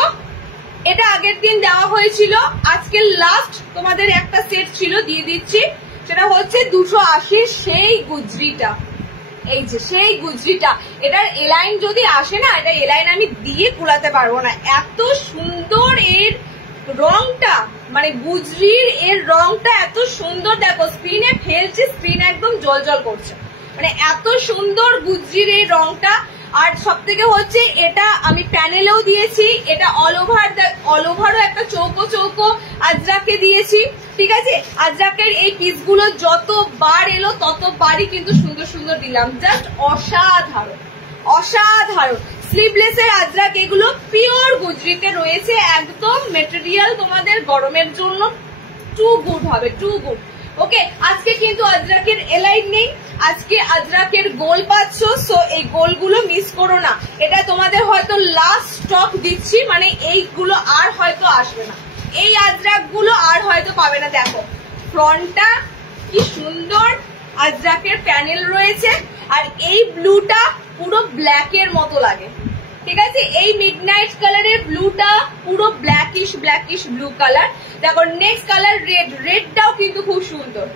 এটা আগের দিন দেওয়া হয়েছিল, আজকে লাস্ট তোমাদের একটা সেট ছিল, দিয়ে দিচ্ছি। সেটা হচ্ছে 280 সেই গুজরিটা, এই যে সেই গুজরিটা। এটার এলাইন যদি আসে না, এটা এলাইন আমি দিয়ে কুলাতে পারবো না, এত সুন্দর এর রংটা, মানে গুজরির এর রংটা এত সুন্দর। দেখো স্ক্রিনে ফেলছে, স্ক্রিন একদম জলজল করছে, মানে এত সুন্দর গুজরির এই রংটা। আর সব থেকে হচ্ছে এটা আমি প্যানেলেও দিয়েছি, এটা অল ওভারও একটা চৌকো চৌকো আজরাকে দিয়েছি, ঠিক আছে। আজরাকের এই পিসগুলো যতবার এলো ততবারই কিন্তু সুন্দর সুন্দর দিলাম, জাস্ট অসাধারণ অসাধারণ স্লিভলেসের আজরাক, এগুলো পিওর গুজরিতে রয়েছে, একদম মেটেরিয়াল তোমাদের গরমের জন্য টু গুড হবে, টু গুড। ওকে, আজকে কিন্তু আজরাকের এলাইন নেই, আজকে আজরাকের গোল পাচ্ছ, সো এই গোলগুলো মিস করো না। এটা তোমাদের হয়তো লাস্ট স্টক দিচ্ছি, মানে এইগুলো আর হয়তো আসবে না, এই আজরাক গুলো আর হয়তো পাবে না। দেখো ফ্রন্টটা কি সুন্দর আজরাকের প্যানেল রয়েছে, আর এই ব্লুটা পুরো ব্ল্যাকের মতো লাগে, ঠিক আছে? এই মিডনাইট কালারের ব্লুটা পুরো ব্ল্যাকিশ ব্লু কালার। দেখো নেক্সট কালার রেড, রেডটাও কিন্তু খুব সুন্দর,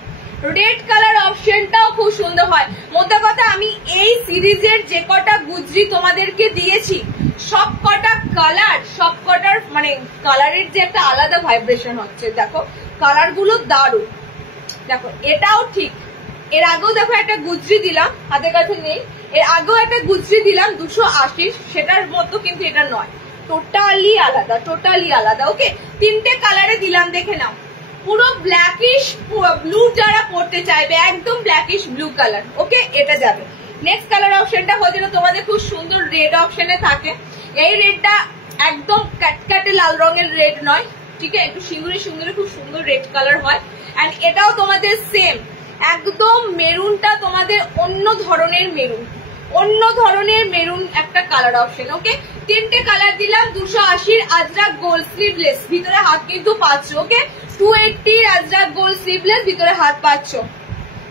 রেড কালার অপশনটাও খুব সুন্দর হয়। মোদ্দা কথা আমি এই সিরিজের যে কটা গুজরি তোমাদেরকে দিয়েছি সব কটা কালার, সব কটার মানে কালারের যে একটা আলাদা ভাইব্রেশন হচ্ছে। দেখো কালার গুলো দারুণ। দেখো এটাও ঠিক, এর আগেও দেখো একটা গুজরি দিলাম, হাতের কাছে নেই, এর আগেও একটা গুজরি দিলাম 280, সেটার মতো কিন্তু এটা নয়, টোটালি আলাদা, টোটালি আলাদা। ওকে, তিনটে কালারে দিলাম, দেখে নাও। পুরো ব্ল্যাকিশ ব্লু যারা পড়তে চাইবে, একদম ব্ল্যাকিশ ব্লু কালার। ওকে, এটা যাবে। নেক্সট কালার অপশনটা হচ্ছে তোমাদের খুব সুন্দর রেড অপশনে থাকে। এই রেডটা একদম ক্যাটক্যাটে লাল রঙের রেড নয়, ঠিক আছে, একটু সিঁদুরে সিঁদুরে খুব সুন্দর রেড কালার হয়। এন্ড এটাও তোমাদের সেম, একদম মেরুনটা তোমাদের অন্য ধরনের মেরুন, অন্য ধরনের মেরুন একটা কালার অপশন। ওকে, তিনটে কালার দিলাম 280 আজরাক গোল স্লিভলেস, ভিতরে হাত কিন্তু পাচ্ছ। ওকে, 280 আজরাক গোল স্লিভলেস, ভিতরে হাত পাচ্ছ।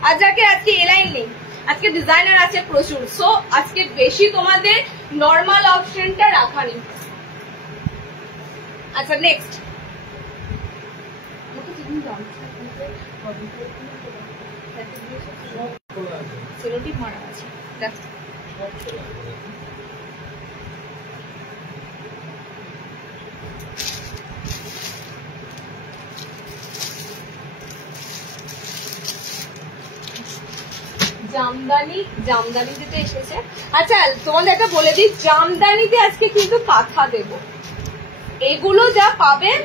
আজরাকের আজকে এলাইন নেই, আজকে ডিজাইনার আছে প্রচুর, সো আজকে বেশি তোমাদের নর্মাল অপশনটা রাখা নেই। আচ্ছা নেক্সট, সেলোটিপ মারা আছে, দেখো জামদানি, জামদানি যেটা এসেছে। আচ্ছা তোমাদের একটা বলে দিই, জামদানিতে আজকে কিন্তু কাঁথা দেব, এগুলো যা পাবেন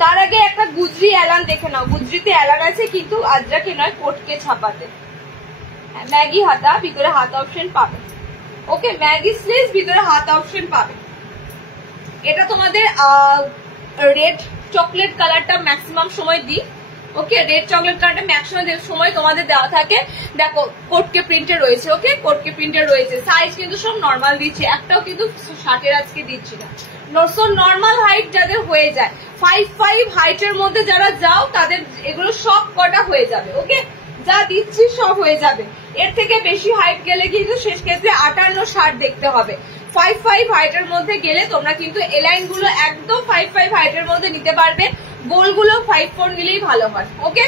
তার আগে একটা গুজরি এলান দেখে নাও। গুজরিতে এলান আছে কিন্তু আজরাকে নয়, কোটকে ছাপাতে। ম্যাগি হাতা, ভিতরে হাত অপশন পাবে। ওকে, ম্যাগি স্লিভস, ভিতরে হাত অপশন পাবে। এটা তোমাদের রেড চকলেট কালারটা ম্যাক্সিমাম সময় দিই। ওকে, রেড চকলেট কালারটা ম্যাক্সিমাম সময় তোমাদের দেওয়া থাকে। দেখো কোটকে প্রিন্টে রয়েছে। ওকে, কোটকে প্রিন্টে রয়েছে। সাইজ কিন্তু সব নর্মাল দিচ্ছে, একটাও কিন্তু 60 আজকে দিচ্ছি না। নর্মাল হাইট যাদের হয়ে যায়, 5'5" হাইটের মধ্যে যারা যাও তাদের এগুলো সব কটা হয়ে যাবে। ওকে, যা দিচ্ছি সব হয়ে যাবে। এর থেকে বেশি হাইট গেলে কিন্তু শেষ ক্ষেত্রে 58-60 দেখতে হবে। 5'5" হাইটের মধ্যে গেলে তোমরা কিন্তু এলাইন গুলো একদম 5'5" হাইটের মধ্যে নিতে পারবে। গোলগুলো 5'4" নিলেই ভালো হয়। ওকে,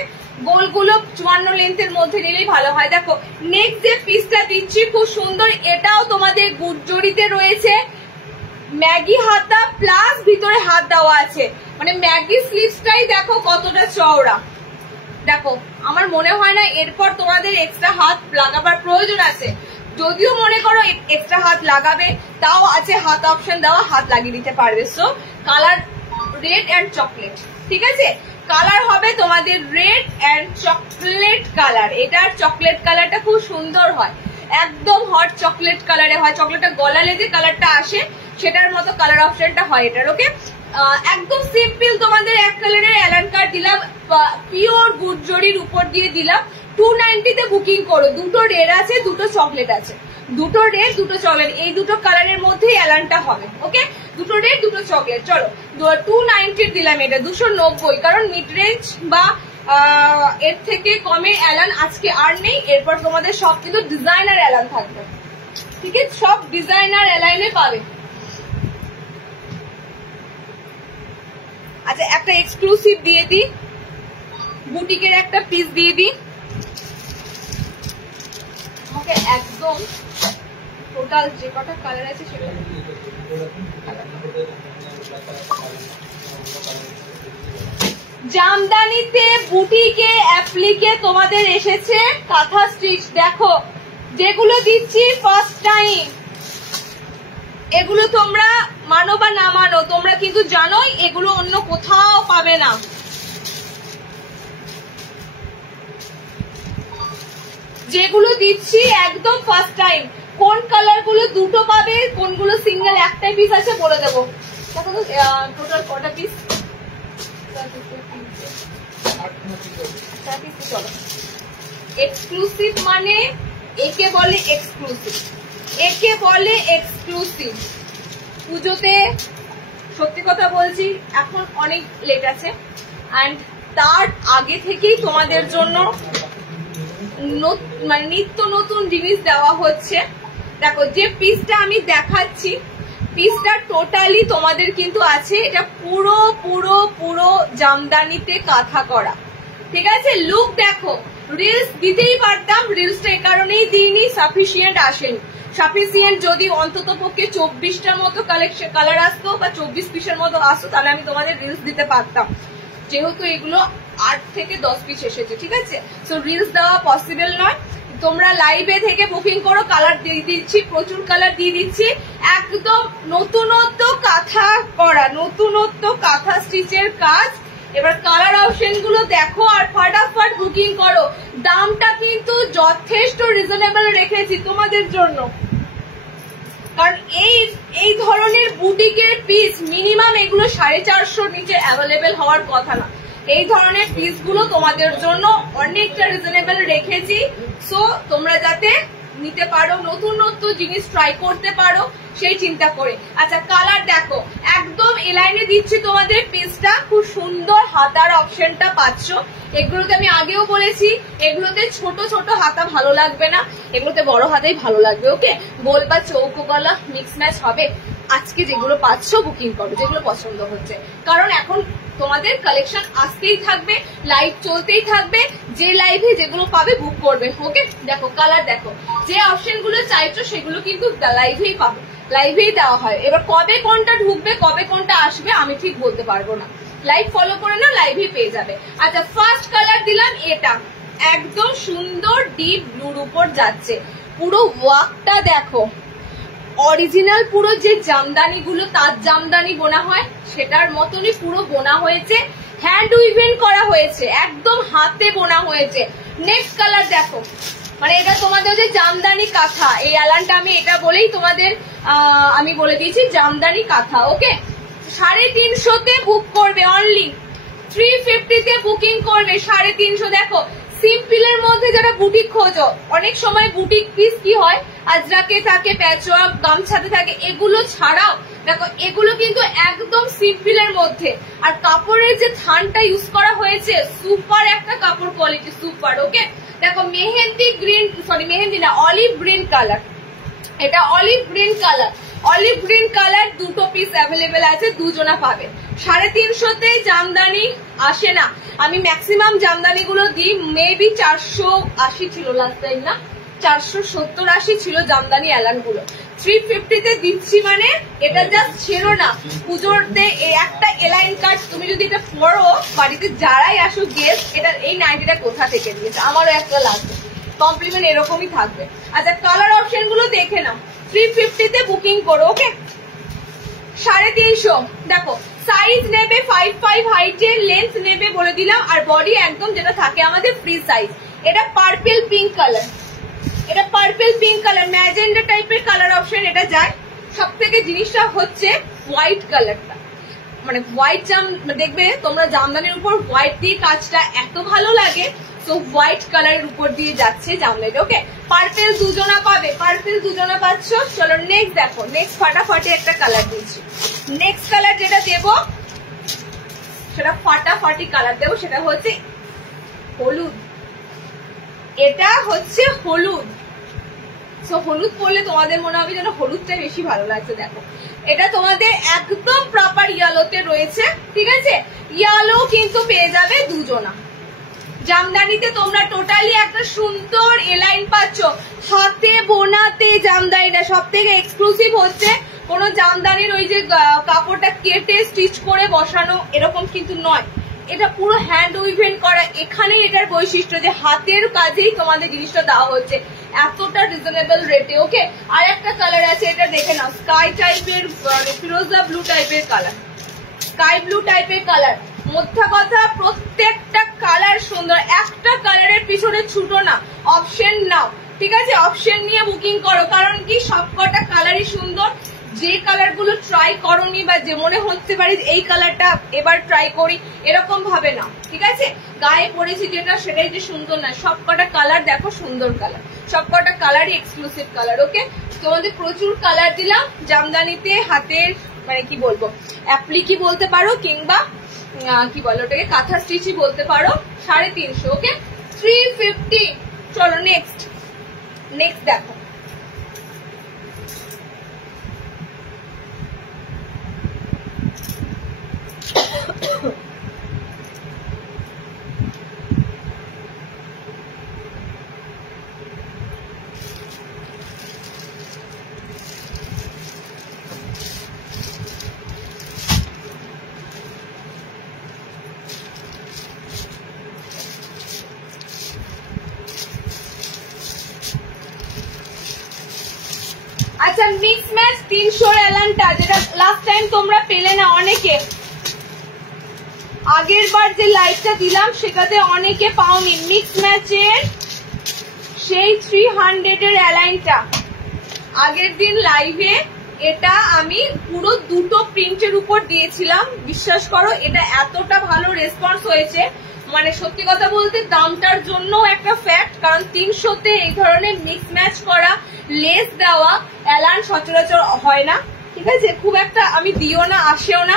গোলগুলো 54 লেন্থের মধ্যে নিলেই ভালো হয়। দেখো নেক্সট যে পিসটা দিচ্ছি খুব সুন্দর, এটাও তোমাদের গুজরিতে রয়েছে। ম্যাগি হাতা প্লাস ভিতরে হাত দেওয়া আছে, মানে ম্যাগি স্লিভসটাই দেখো কতটা চওড়া। দেখো আমার মনে হয় না এরপর তোমাদের এক্সট্রা হাত লাগাবার প্রয়োজন আছে। যদিও মনে করো এক্সট্রা হাত লাগাবে, তাও আছে হাত অপশন দেওয়া, হাত লাগিয়ে দিতে পারবে। So colour red and chocolate, ঠিক আছে? কালার হবে তোমাদের রেড অ্যান্ড চকলেট কালার। এটার চকলেট কালারটা খুব সুন্দর হয়, একদম হট চকলেট কালারে হয়। চকলেটটা গলালে যে কালারটা আসে সেটার মতো কালার অপশনটা হয় এটার। ওকে, একদম সিম্পল তোমাদের এক কালারের এলান কার্ড দিলাম, পিওর গুজরির উপর দিয়ে দিলাম। 290 বুকিং করো। দুটো রেড আছে, দুটো চকলেট আছে, দুটো রেড দুটো চকলেট, এই দুটো কালারের মধ্যেই এলানটা হবে। ওকে, দুটো রেড দুটো চকলেট। চলো 290 দিলাম, এটা 290, কারণ মিড রেঞ্জ বা এর থেকে কমে এলান আজকে আর নেই। এরপর তোমাদের সব কিন্তু ডিজাইনার এলান থাকবে, ঠিক আছে? সব ডিজাইনার এলাইনে পাবে। আচ্ছা একটা এক্সক্লুসিভ দিয়ে দিই, বুটিকের একটা পিস দিয়ে দিই। ওকে, একদম টোটাল যে কটা কালার আছে সেটা জামদানিতে বুটিকে অ্যাপ্লিকে তোমাদের এসেছে কাঁথা স্টিচ। দেখো যেগুলো দিচ্ছি ফার্স্ট টাইম, এগুলো তোমরা মানো বা না মানো, তোমরা কিন্তু জানোই এগুলো অন্য কোথাও পাবে না। যেগুলো দিচ্ছি একদম ফার্স্ট টাইম। কোন কালার গুলো দুটো পাবে, কোনগুলো সিঙ্গেল একটাই পিস আছে বলে দেবো। টোটাল কটা পিস? চলো, এক্সক্লুসিভ মানে একে বলে এক্সক্লুসিভ, একে বলে এক্সক্লুসিভ। পুজোতে সত্যি কথা বলছি এখন অনেক লেট আছে, অ্যান্ড তার আগে থেকেই তোমাদের জন্য মানে নিত্য নতুন জিনিস দেওয়া হচ্ছে। দেখো যে পিসটা আমি দেখাচ্ছি, পিসটা টোটালি তোমাদের কিন্তু আছে, এটা পুরো পুরো পুরো জামদানিতে কাঁথা করা, ঠিক আছে? লুক দেখো, রিলস দিতেই পারতাম, রিলসটা এই কারণেই দিইনি, সাফিসিয়েন্ট আসেনি। সাফিসিয়েন্ট যদি অন্তত পক্ষে 24টার মতো কালেকশন কালার আসতো বা 24 পিসের মতো আসতো, তাহলে আমি তোমাদের রিলস দিতে পারতাম। যেহেতু এগুলো 8 থেকে 10 পিস এসেছে, ঠিক আছে? সো রিলস দেওয়া পসিবল নয়। তোমরা লাইভে থেকে বুকিং করো, কালার দিয়ে দিচ্ছি, প্রচুর কালার দিয়ে দিচ্ছি, একদম নতুনত্ব কাঁথা করা, নতুনত্ব কাঁথা স্টিচের কাজ। এবার কালার অপশন গুলো দেখো আর ফটাফট বুকিং করো। দামটা কিন্তু যথেষ্ট রিজনেবল রেখেছি তোমাদের জন্য, কারণ এই ধরনের বুটিকের পিস মিনিমাম এগুলো 450 নিচে অ্যাভেলেবেল হওয়ার কথা না। এই ধরনের পিস গুলো তোমাদের জন্য অনেকটা রিজনেবল রেখেছি, সো তোমরা যাতে নিতে পারো, নতুন নতুন জিনিস ট্রাই করতে পারো সেই চিন্তা করে। আচ্ছা কালার দেখো, একদম এলাইনে দিচ্ছি তোমাদের পিসটা, খুব সুন্দর হাতার অপশনটা পাচ্ছ। এগুলোতে আমি আগেও বলেছি, এগুলোতে ছোট ছোট হাতা ভালো লাগবে না, এগুলোতে বড় হাতেই ভালো লাগবে। ওকে, গোল বা চৌকো গলা মিক্স ম্যাচ হবে। আজকে যেগুলো পাচ্ছ বুকিং করো, যেগুলো পছন্দ হচ্ছে, কারণ এখন তোমাদের কালেকশন আসতেই থাকবে, লাইভ চলতেই থাকবে, যে লাইভে যেগুলো পাবে বুক করবে। ওকে, দেখো কালার দেখো, যে অপশন গুলো চাইছো সেগুলো কিন্তু লাইভেই পাবে, লাইভেই দেওয়া হয়। এবার কবে কোনটা ঢুকবে, কবে কোনটা আসবে আমি ঠিক বলতে পারবো না, লাইভ ফলো করে না, লাইভেই পেয়ে যাবে। আচ্ছা ফার্স্ট কালার দিলাম, এটা একদম সুন্দর ডিপ ব্লুর উপর যাচ্ছে, পুরো ওয়ার্কটা দেখো, অরিজিনাল পুরো যে জামদানি গুলো তাঁত জামদানি বোনা হয় সেটার মতনই পুরো বোনা হয়েছে, হ্যান্ড উইভেন করা হয়েছে, একদম হাতে বোনা হয়েছে। নেক্সট কালার দেখো, মানে এটা তোমাদের যে জামদানি কাঁথা, এই অ্যালানটা আমি এটা বলেই তোমাদের আমি বলে দিয়েছি জামদানি কাঁথা। ওকে, 350 বুক করবে, অনলি 350 বুকিং করবে, 350। দেখো সিম্পলের মধ্যে যারা বুটিক খোঁজো, অনেক সময় বুটিক পিস কি হয় আজরাকে থাকে, প্যাচওয়ার্ক গামছাতে থাকে, এগুলো ছাড়াও দেখো এগুলো কিন্তু একদম সিম্পলের মধ্যে, আর কাপড়ের যে থানটা ইউজ করা হয়েছে সুপার একটা কাপড় কোয়ালিটি, সুপার। ওকে, দেখো মেহেন্দি গ্রিন, সরি মেহেন্দি না, অলিভ গ্রিন কালার, এটা olive green colour, olive green colour দুটো পিস অ্যাভেলেবেল আছে, দুজনা পাবে। 350 জামদানি আসে না, আমি ম্যাক্সিমাম জামদানি গুলো দিই, মেবি 480 ছিল লাস্ট টাইম, না 470-80 ছিল জামদানি অ্যালান গুলো। 350 দিচ্ছি, মানে এটা জাস্ট ছিল না, পুজোতে একটা এলাইন কাট তুমি যদি এটা পরো বাড়িতে যারাই আসো গেস্ট, এটা এই নাইটিটা কোথা থেকে দিয়েছে, আমারও একটা লাগবে, কমপ্লিমেন্ট এরকমই থাকবে। আচ্ছা কালার অপশন গুলো দেখে নাও, 350 বুকিং করো। ওকে, 350 দেখো, সাইজ নেবে 55 হাইটের, লেন্থ নেবে বলে দিলাম, আর বডি একদম যেটা থাকে আমাদের ফ্রি সাইজ। এটা পার্পল পিঙ্ক কালার, এটা পার্পল পিঙ্ক কালার, ম্যাজেন্ডা টাইপের কালার অপশন এটা যায়। সব থেকে জিনিসটা হচ্ছে হোয়াইট কালারটা, মানে হোয়াইট দেখবে তোমরা জামদানির উপর হোয়াইট দিয়ে কাজটা এত ভালো লাগে, তো হোয়াইট কালারের উপর দিয়ে যাচ্ছে জামদানি। ওকে, পার্পল দুজনা পাবে, পার্পল দুজনা পাচ্ছ। চলো নেক্সট দেখো, নেক্সট ফাটাফাটি একটা কালার দিচ্ছি। নেক্সট কালার যেটা দেবো সেটা ফাটাফাটি কালার দেবো, সেটা হচ্ছে হলুদ, এটা হচ্ছে হলুদ। সো হলুদ পরলে তোমাদের মনে হবে যেন হলুদটা বেশি ভালো লাগছে। দেখো এটা তোমাদের একদম প্রপার ইয়েলোতে রয়েছে, ঠিক আছে? ইয়েলো কিন্তু পেয়ে যাবে দুজনা। জামদানিতে তোমরা টোটালি একটা সুন্দর এলাইন পাচ্ছ, হাতে বোনাতে জামদানিটা সব থেকে এক্সক্লুসিভ হচ্ছে। কোন জামদানির ওই যে কাপড়টা কেটে স্টিচ করে বসানো এরকম কিন্তু নয়, এটা পুরো হ্যান্ড উইভেন করা। এখানেই এটার বৈশিষ্ট্য যে হাতের কাজেই তোমাদের জিনিসটা দেওয়া হচ্ছে, এতটা রিজনেবল রেটে। ওকে, আর একটা কালার আছে, এটা দেখে নাও, স্কাই টাইপের ফিরোজা ব্লু টাইপের কালার, স্কাই ব্লু টাইপের কালার। মোদ্দা কথা প্রত্যেকটা কালার সুন্দর, একটা কালারের পিছনে ছুটো না, অপশন নাও, ঠিক আছে? অপশন নিয়ে বুকিং করো, কারণ কি সবকটা কালারই সুন্দর। যে কালার গুলো ট্রাই করনি বা যে মনে হতে পারে এই কালারটা এবার ট্রাই করি, এরকম ভাবে না, ঠিক আছে? গায়ে পরেছি যেটা সেটাই যে সুন্দর না, সবকটা কালার দেখো সুন্দর কালার, সবকটা কালারই এক্সক্লুসিভ কালার। ওকে, তোমাদের প্রচুর কালার দিলাম। জামদানিতে হাতের মানে কি বলবো, অ্যাপ্লিকি বলতে পারো, কিংবা কি বলো ওটাকে, কাঁথা স্টিচই বলতে পারো। 350। ওকে, 350। চলো নেক্সট দেখো। আচ্ছা, মিক্স ম্যাচ 300 এলানটা, যেটা লাস্ট টাইম তোমরা পেলে না অনেকে, আগের বার যে লাইভটা দিলাম সেটাতে অনেকে পাওনি। মিক্স ম্যাচের সেই 300 এর অ্যালাইনটা আগের দিন লাইভে, এটা আমি পুরো দুটো প্রিন্টের উপর দিয়েছিলাম। বিশ্বাস করো এটা এতটা ভালো রেসপন্স হয়েছে, মানে সত্যি কথা বলতে দামটার জন্য একটা ফ্যাক্ট, কারণ 300-তে এই ধরনের মিক্স ম্যাচ করা লেস দেওয়া অ্যালান সচরাচর হয় না, ঠিক আছে? খুব একটা আমি দিও না, আসেও না।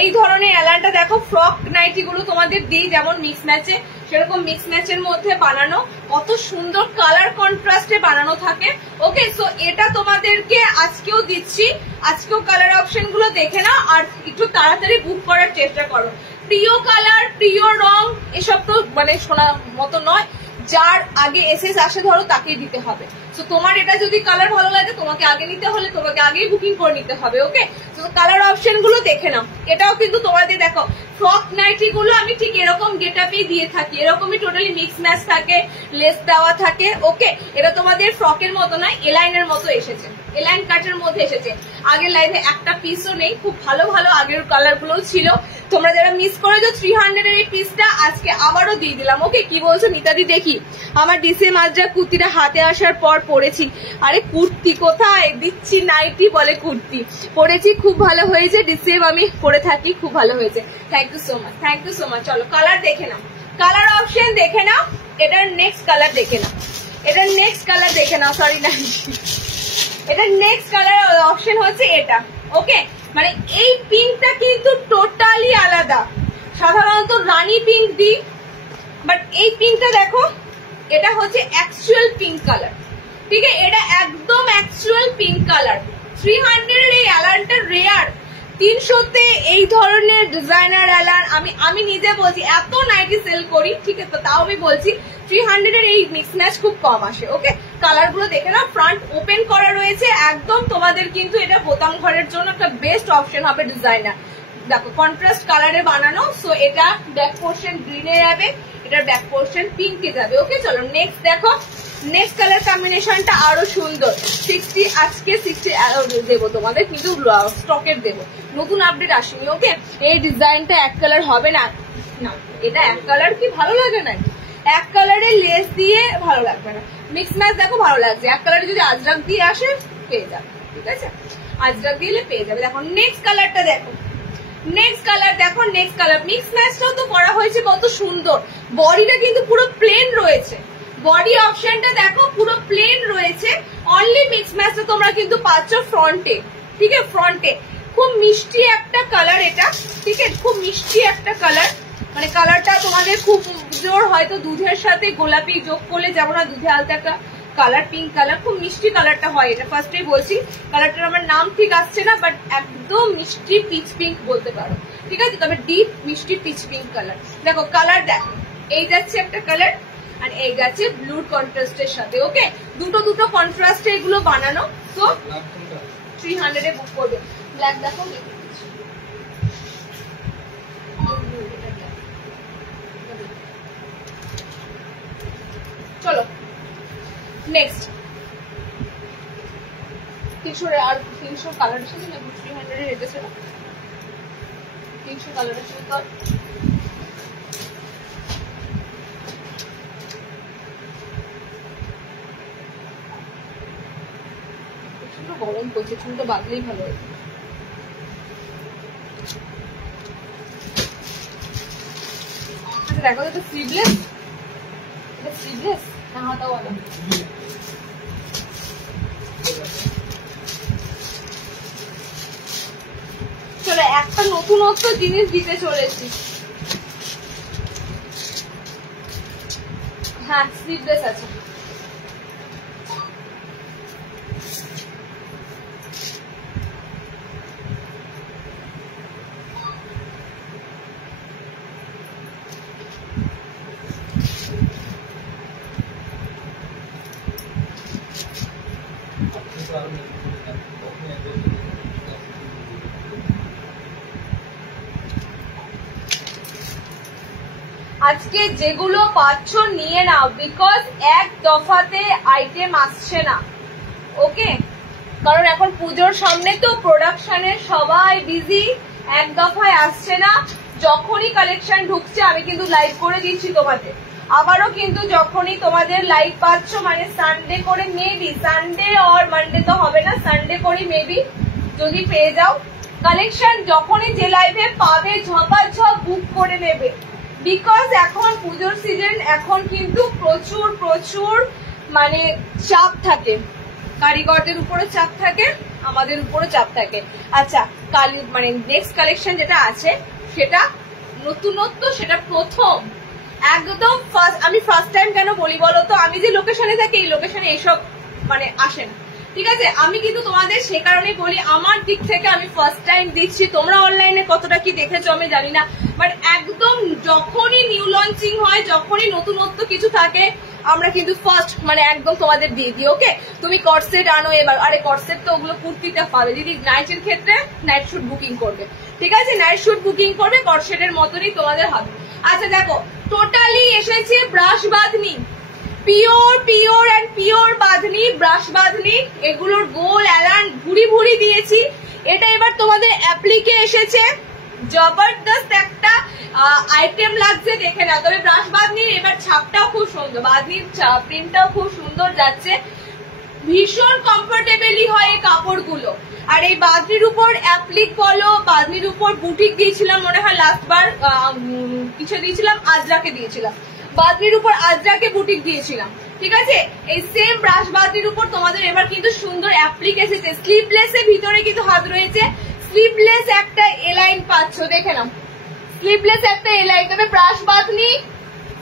এই ধরনের অ্যালানটা দেখো, ফ্রক নাইটি গুলো তোমাদের দিই যেমন মিক্স ম্যাচে, সেরকম মিক্স ম্যাচের মধ্যে বানানো, কত সুন্দর কালার কন্ট্রাস্টে বানানো থাকে। ওকে, সো এটা তোমাদেরকে আজকেও দিচ্ছি, আজকেও কালার অপশন গুলো দেখে নাও, আর একটু তাড়াতাড়ি বুক করার চেষ্টা করো। প্রিয় কালার, প্রিয় রং, এসব তো মানে শোনার মতো নয়, যার আগে এসএস আসে ধরো তাকেই দিতে হবে। তো তোমার এটা যদি কালার ভালো লাগে, তোমাকে আগে নিতে হলে তোমাকে আগেই বুকিং করে নিতে হবে। ওকে, তো কালার অপশন গুলো দেখে নাও। এটাও কিন্তু তোমাদের দেখো, ফ্রক নাইটি গুলো আমি ঠিক এরকম গেটআপেই দিয়ে থাকি, এরকমই টোটালি মিক্স ম্যাচ থাকে, লেস দেওয়া থাকে। ওকে, এটা তোমাদের ফ্রকের মতো নয়, এলাইনের মতো এসেছে, এলাইন কাটের মধ্যে এসেছে। আগের লাইভে একটা পিসও নেই, খুব ভালো ভালো আগের কালার গুলো ছিল। তোমরা যারা মিস করেছো 300 এর এই পিসটা আজকে আবারও দিয়ে দিলাম। ওকে, কি বলছো মিতাদি? দেখি আমার ডিসে মাজরা কুর্তিটা হাতে আসার পর পরেছি। আরে কুর্তি কোথায় দিচ্ছি, নাইটি বলে কুর্তি পরেছি, খুব ভালো হয়েছে। ডিসেম আমি পরে থাকি, খুব ভালো হয়েছে। Thank you so much, thank you so much. চলো কালার দেখে নাও, কালার অপশন দেখে নাও। এটার নেক্সট কালার দেখে নাও, এটার নেক্সট কালার দেখে নাও। সরি না, এটার নেক্সট কালার অপশন হচ্ছে এটা। ওকে, মানে এই পিঙ্কটা কিন্তু টোটালি আলাদা। সাধারণত রানী পিঙ্ক দিই, বাট এই পিঙ্কটা দেখো, এটা হচ্ছে অ্যাকচুয়াল পিঙ্ক কালার। ঠিক আছে, এটা একদম অ্যাকচুয়াল পিঙ্ক কালার। 300 এর এই অ্যালানটা রেয়ার। 300-তে এই ধরনের ডিজাইনার অ্যালান আমি নিজে বলছি, এত নাইটি সেল করি, ঠিক আছে, তাও আমি বলছি 300 এর এই মিক্স ম্যাচ খুব কম আসে। ওকে, কালার গুলো দেখে নাও, ফ্রন্ট ওপেন করা রয়েছে একদম। তোমাদের কিন্তু এটা বোতাম ঘরের জন্য একটা বেস্ট অপশন হবে ডিজাইনার। দেখো কন্ট্রাস্ট কালারে বানানো, সো এটা ব্যাক পোর্শন গ্রিনে যাবে, এটার ব্যাক পোর্শন পিঙ্কে যাবে। ওকে, চলো নেক্সট দেখো। নেক্সট কালার কম্বিনেশনটা আরো সুন্দর। 60 আজকে 60 দেবো তোমাদের, কিন্তু স্টকের দেবো, নতুন আপডেট আসেনি। ওকে, এই ডিজাইনটা এক কালার হবে না, না এটা এক কালার কি ভালো লাগে না, এক কালারে লেস দিয়ে ভালো লাগবে না। মিক্স ম্যাচ দেখো ভালো লাগছে, এক কালারে যদি আজরাক দিয়ে আসে পেয়ে যাবে, ঠিক আছে, আজরাক দিলে পেয়ে যাবে। দেখো নেক্সট কালারটা দেখো, নেক্সট কালার দেখো, নেক্সট কালার। মিক্স ম্যাচটাও তো করা হয়েছে কত সুন্দর, বডিটা কিন্তু পুরো প্লেন রয়েছে, বডি অপশনটা দেখো পুরো প্লেন রয়েছে। অনলি মিক্স ম্যাচটা তোমরা কিন্তু পাচ্ছ ফ্রন্টে, ঠিক আছে, ফ্রন্টে। খুব মিষ্টি একটা কালার এটা, ঠিক আছে, খুব মিষ্টি একটা কালার, মানে কালারটা তোমাদের খুব জোর হয়তো দুধের সাথে গোলাপি যোগ করলে যেমন দুধে আলতা একটা কালার, পিঙ্ক কালার, খুব মিষ্টি কালারটা হয় এটা। ফার্স্টেই বলছি কালারটার আমার নাম ঠিক আসছে না, বাট একদম মিষ্টি পিচ পিঙ্ক বলতে পারো, ঠিক আছে, তবে ডিপ মিষ্টি পিচ পিঙ্ক কালার। দেখো কালার দেখো, এই যাচ্ছে একটা কালার আর এই যাচ্ছে ব্লু কন্ট্রাস্টের সাথে। ওকে, দুটো দুটো কন্ট্রাস্টে এগুলো বানানো। তো 300 এ বুক করবে। ব্ল্যাক দেখো, চলো নেক্সট 300 আর 300 কালার ছিল না, 300 এর রেট ছিল, 300 কালার ছিল। তো প্রচন্ড গরম করছে, চুলটা বাঁধলেই ভালো হয়েছে। দেখো এটা স্লিভলেস, এটা স্লিভলেস না হাতাওয়ালা? চলো একটা নতুনত্ব জিনিস দিতে চলেছি। হ্যাঁ স্লিভলেস আছে। আজকে যেগুলো পাচ্ছ নিয়ে নাও, বিকজ এক দফাতে আইটেম আসছে না, ওকে? কারণ এখন পুজোর সামনে তো প্রোডাকশনের সবাই বিজি, এক দফায় আসছে না। যখনই কালেকশন ঢুকছে আমি কিন্তু লাইভ করে দিচ্ছি তোমাদের। আবারও কিন্তু যখনই তোমাদের লাইভ পাচ্ছ মানে সানডে করে, মেবি সানডে আর মানডে তো হবে না, সানডে করে মেবি যদি পেয়ে যাও কালেকশন, যখনই যে লাইভে পাবে ঝপাঝপ বুক করে নেবে। বিকজ এখন পুজোর সিজন, এখন কিন্তু প্রচুর প্রচুর মানে চাপ থাকে, কারিগরদের উপরে চাপ থাকে, আমাদের উপরে চাপ থাকে। আচ্ছা মানে নেক্সট কালেকশন যেটা আছে সেটা নতুনত্ব, সেটা প্রথম একদম ফার্স্ট। আমি ফার্স্ট টাইম কেন বলি বলো তো, আমি যে লোকেশনে থাকি এই লোকেশনে এইসব মানে আসে না, ঠিক আছে? আমি কিন্তু তোমাদের সে কারণে বলি, আমার দিক থেকে আমি ফার্স্ট টাইম দিচ্ছি। তোমরা অনলাইনে কতটা কি দেখেছো আমি জানি না, বাট একদম যখনই নিউ লঞ্চিং হয়, যখনই নতুনত্ব কিছু থাকে, আমরা কিন্তু ফার্স্ট মানে একদম তোমাদের দিয়ে দিই, ওকে? তুমি কটসেট আনো এবার, আরে কটসেট তো ওগুলো কুর্তিতে পাবে। যদি নাইটের ক্ষেত্রে নাইট শুট বুকিং করবে, ঠিক আছে? নাইট শুট বুকিং করবে, কটসেটের মতনই তোমাদের হবে। আচ্ছা দেখো টোটালি এসেছে brush bandhani, pure pure and pure bandhani, brush bandhani, এগুলোর গোল অ্যালান ভুড়ি ভুড়ি দিয়েছি। এটা এবার তোমাদের অ্যাপ্লিকে এসেছে, জবরদস্ত একটা আইটেম লাগছে, দেখে না? তবে ব্রাশ বাঁধনির এবার ছাপটাও খুব সুন্দর, বাঁধনির প্রিন্টটাও খুব সুন্দর যাচ্ছে, ভীষণ কমফোর্টেবলি হয় এই কাপড়গুলো। আর এই বাঁধনির উপর অ্যাপ্লিক বলো, বাঁধনির উপর বুটিক দিয়েছিলাম মনে হয় লাস্টবার, কিছু দিয়েছিলাম, আজরাকে দিয়েছিলাম, বাঁধনির উপর আজরাকে বুটিক দিয়েছিলাম, ঠিক আছে? এই সেম ব্রাশ বাঁধনির উপর তোমাদের এবার কিন্তু সুন্দর অ্যাপ্লিক এসেছে। স্লিভলেস এর ভিতরে কিন্তু হাত রয়েছে, স্লিভলেস একটা এলাইন পাচ্ছ, দেখে নাও, স্লিভলেস একটা এলাইন। তবে ব্রাশ বাঁধনি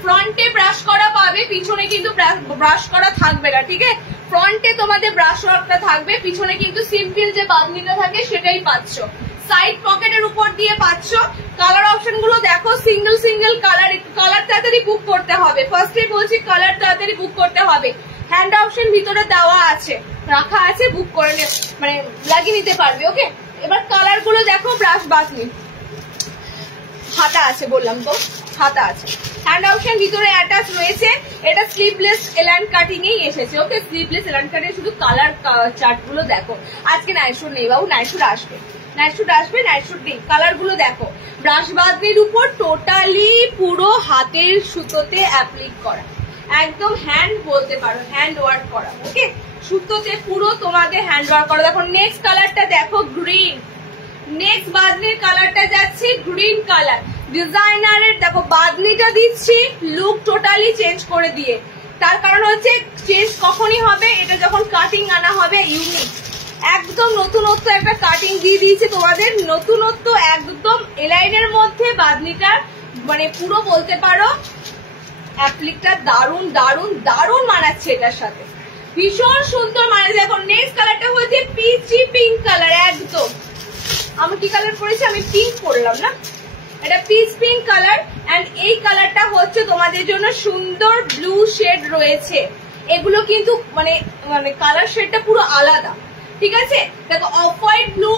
ফ্রন্টে ব্রাশ করা পাবে, পিছনে কিন্তু ব্রাশ করা থাকবে না, ঠিক আছে? ফ্রন্টে তোমাদের ব্রাশ ওয়ার্কটা থাকবে, পিছনে কিন্তু সিম্পল যে বাঁধনিটা থাকে সেটাই পাচ্ছ। সাইড পকেটের উপর দিয়ে পাচ্ছ। কালার অপশন গুলো দেখো, সিঙ্গেল সিঙ্গেল কালার, কালার তাড়াতাড়ি বুক করতে হবে, ফার্স্টে বলছি কালার তাড়াতাড়ি বুক করতে হবে। হ্যান্ড অপশন ভিতরে দেওয়া আছে, রাখা আছে, বুক করে মানে লাগিয়ে নিতে পারবে, ওকে? এবার কালার গুলো দেখো, ব্রাশ বাঁধনি, হাতা আছে বললাম তো, হাতা আছে, হ্যান্ড অপশন ভিতরে অ্যাটাচ রয়েছে। এটা স্লিভলেস এলাইন কাটিং এই এসেছে, ওকে? স্লিভলেস এলাইন কাটিং, শুধু কালার চার্ট গুলো দেখো। আজকে নাইট শুট নেই বাবু, নাইট শুট আসবে, নাইট শুট আসবে, নাইট শুট নেই। কালার গুলো দেখো, ব্রাশ বাঁধনির উপর টোটালি পুরো হাতের সুতোতে অ্যাপ্লিক করা, একদম হ্যান্ড বলতে পারো, হ্যান্ড ওয়ার্ক করা, ওকে? সুতোতে পুরো তোমাদের হ্যান্ড ওয়ার্ক করা। দেখো নেক্সট কালারটা দেখো, গ্রিন। নেক্সট বাঁধনির কালারটা যাচ্ছে গ্রিন কালার। ডিজাইনারের দেখো বাঁধনিটা দিচ্ছি, লুক টোটালি চেঞ্জ করে দিয়ে। তার কারণ হচ্ছে চেঞ্জ কখনই হবে, এটা যখন কাটিং আনা হবে ইউনিক, একদম নতুনত্ব একটা কাটিং দিয়ে দিয়েছে তোমাদের, নতুনত্ব একদম এলাইনের মধ্যে বাঁধনিটার মানে পুরো বলতে পারো অ্যাপ্লিকটা দারুন দারুন দারুন মানাচ্ছে, এটার সাথে ভীষণ সুন্দর মানাচ্ছে। এখন নেক্সট কালারটা হচ্ছে পিচি পিঙ্ক কালার, একদম আমি কি কালার পরেছি, আমি পিঙ্ক পরলাম না, এটা পিচ পিঙ্ক কালার। এন্ড এই কালারটা হচ্ছে তোমাদের জন্য সুন্দর ব্লু শেড রয়েছে, এগুলো কিন্তু মানে মানে কালার শেডটা পুরো আলাদা, ঠিক আছে? দেখো off white blue,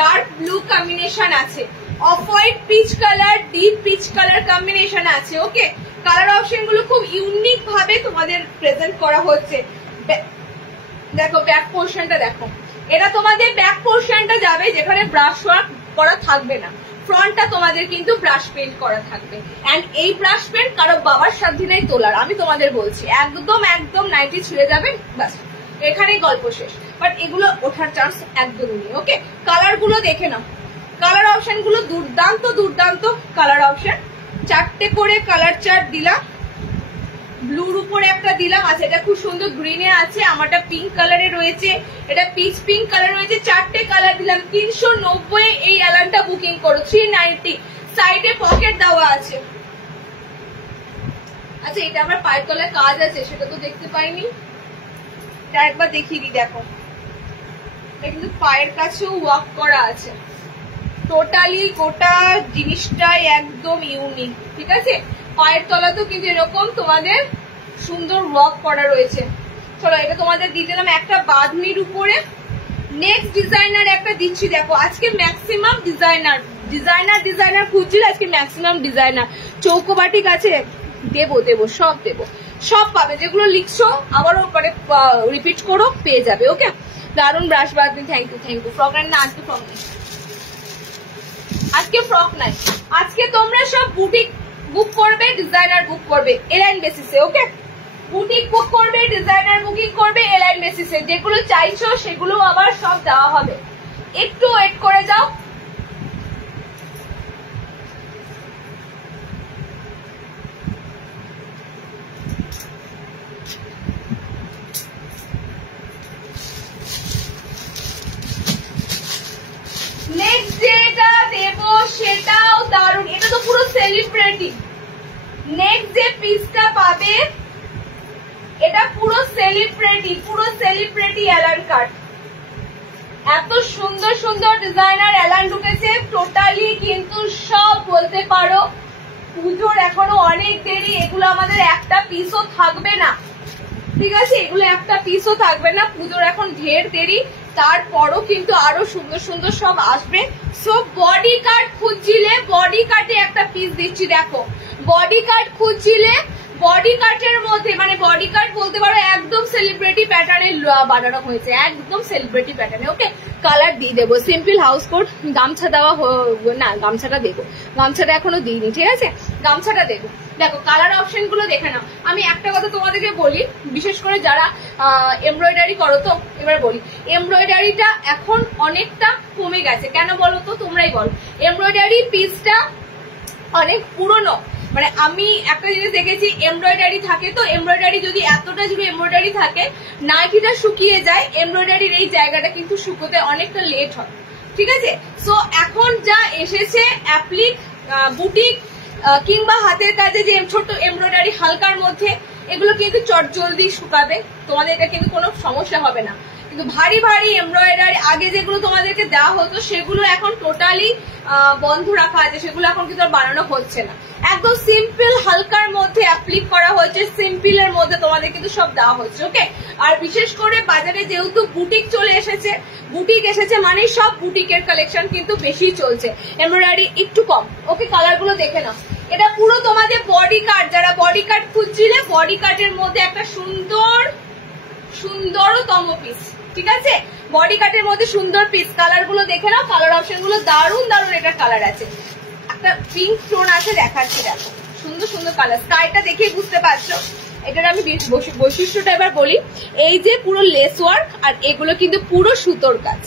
dark blue combination আছে, off white peach colour, deep peach colour combination আছে, ওকে? কালার অপশন গুলো খুব ইউনিক ভাবে তোমাদের প্রেজেন্ট করা হচ্ছে। দেখো ব্যাক পোর্শনটা দেখো, এটা তোমাদের ব্যাক পোর্শনটা যাবে যেখানে ব্রাশ ওয়ার্ক করা থাকবে না, ফ্রন্টটা তোমাদের কিন্তু ব্রাশ পেন্ট করা থাকবে। এন্ড এই ব্রাশ পেন্ট কারো বাবার সাধ্য নেই তোলার, আমি তোমাদের বলছি, একদম একদম নাইটি ছিঁড়ে যাবে, বাস এখানেই গল্প শেষ। বাট এগুলো ওঠার চান্স একদমই নেই। ওকে, কালার গুলো দেখে নাও, কালার অপশন গুলো দুর্দান্ত দুর্দান্ত কালার অপশন। 4টে করে কালার চার্ট দিলাম, ব্লুর উপরে একটা দিলাম, আচ্ছা এটা খুব সুন্দর গ্রিনে আছে, আমারটা পিঙ্ক কালারে রয়েছে, এটা পিচ পিঙ্ক কালার রয়েছে, 4টে কালার দিলাম। 390 এই অ্যালানটা বুকিং করো, 390। সাইডে পকেট দেওয়া আছে। আচ্ছা এটা আমার পায়ের তলায় কাজ আছে, সেটা তো দেখতে পাইনি, এটা একবার দেখিয়ে দিই। দেখো এটা কিন্তু পায়ের কাছেও ওয়ার্ক করা আছে, টোটালি গোটা জিনিসটাই একদম ইউনিক। ঠিক আছে, পায়ের তলাতেও কিন্তু এরকম তোমাদের সুন্দর ওয়ার্ক করা রয়েছে। চলো এটা তোমাদের দিয়ে দিলাম একটা বাঁধনির উপরে। নেক্সট ডিজাইনার একটা দিচ্ছি, দেখো আজকে ম্যাক্সিমাম ডিজাইনার খুঁজছিল, আজকে ম্যাক্সিমাম ডিজাইনার। চৌকোবাটিক আছে, দেবো সব পাবে, যেগুলো লিখছো আবারও মানে রিপিট করো, পেয়ে যাবে। ওকে, দারুন brush bandhani, thank you. Frock না, আজকে ফ্রক নেই, আজকে তোমরা সব বুটিক বুক করবে, ডিজাইনার বুক করবে এলাইন বেসিসে। ওকে, বুটিক বুক করবে, ডিজাইনার বুকিং করবে এলাইন বেসিসে, যেগুলো চাইছো সেগুলো আবার সব দেওয়া হবে, একটু ওয়েট করে যাও। নেক্সট যেটা দেবো সেটাও দারুণ, এটা তো পুরো সেলিব্রিটি। নেক্সট যে পিসটা পাবে এটা পুরো সেলিব্রিটি অ্যালান কাট। এত সুন্দর সুন্দর ডিজাইনার অ্যালান ঢুকেছে, টোটালি কিন্তু সব বলতে পারো পুজোর এখনো অনেক দেরি, এগুলো আমাদের একটা পিসও থাকবে না। ঠিক আছে, এগুলো একটা পিসও থাকবে না, পুজোর এখন ঢের দেরি, তারপরও কিন্তু আরো সুন্দর সুন্দর সব আসবে। সো বডি কাট খুঁজছিলে, বডি কাটে একটা পিস দিচ্ছি। দেখো বডি কাট খুঁজছিলে, বডি কাটের মধ্যে মানে বডি কাট বলতে পারো একদম সেলিব্রিটি প্যাটার্নে বানানো হয়েছে, একদম সেলিব্রিটি প্যাটার্নে। ওকে, কালার দিয়ে দেবো, সিম্পল হাউস কোট, গামছা দেওয়া না, গামছাটা দেবো, গামছাটা এখনো দিইনি। ঠিক আছে, গামছাটা দেবো। দেখো কালার অপশন গুলো দেখে নাও। আমি একটা কথা তোমাদেরকে বলি, বিশেষ করে যারা এমব্রয়ডারি করো, তো এবার বলি, এমব্রয়ডারিটা এখন অনেকটা কমে গেছে। কেন বলো তো, তোমরাই বলো। এমব্রয়ডারি পিসটা অনেক পুরনো, মানে আমি একটা জিনিস দেখেছি, এমব্রয়ডারি থাকে তো, এমব্রয়ডারি যদি এতটা জুড়ে এমব্রয়ডারি থাকে, নাইটিটা শুকিয়ে যায়, এমব্রয়ডারির এই জায়গাটা কিন্তু শুকোতে অনেকটা লেট হয়। ঠিক আছে, সো এখন যা এসেছে অ্যাপ্লিক, বুটিক কিংবা হাতের কাজে যে ছোট এমব্রয়ডারি হালকার মধ্যে, এগুলো কিন্তু চটজলদি শুকাবে, তোমাদের এটা কিন্তু কোনো সমস্যা হবে না। কিন্তু ভারী ভারী এমব্রয়ডারি আগে যেগুলো তোমাদেরকে দেওয়া হতো, সেগুলো এখন টোটালি বন্ধ রাখা আছে, সেগুলো এখন কিন্তু আর বানানো হচ্ছে না। একদম সিম্পল হালকার মধ্যে অ্যাপ্লিক করা হয়েছে, সিম্পলের মধ্যে তোমাদের কিন্তু সব দেওয়া হচ্ছে। ওকে, আর বিশেষ করে বাজারে যেহেতু বুটিক চলে এসেছে, বুটিক এসেছে মানে সব বুটিকের কালেকশন কিন্তু বেশি চলছে, এমব্রয়ডারি একটু কম। ওকে, কালার গুলো দেখে নাও। এটা পুরো তোমাদের বডি কাট, যারা বডি কাট খুঁজছিলে, বডি কাটের মধ্যে একটা সুন্দরতম পিস। ঠিক আছে, বডি কাটের মধ্যে সুন্দর পিস। কালার গুলো দেখে নাও, কালার অপশন গুলো দারুণ দারুণ। এটা কালার আছে, একটা পিঙ্ক টোন আছে, দেখাচ্ছি। দেখো সুন্দর সুন্দর কালার, স্কাইটা দেখে বুঝতে পারছো। এটার আমি বৈশিষ্ট্যটা এবার বলি, এই যে পুরো লেস ওয়ার্ক, আর এগুলো কিন্তু পুরো সুতোর কাজ।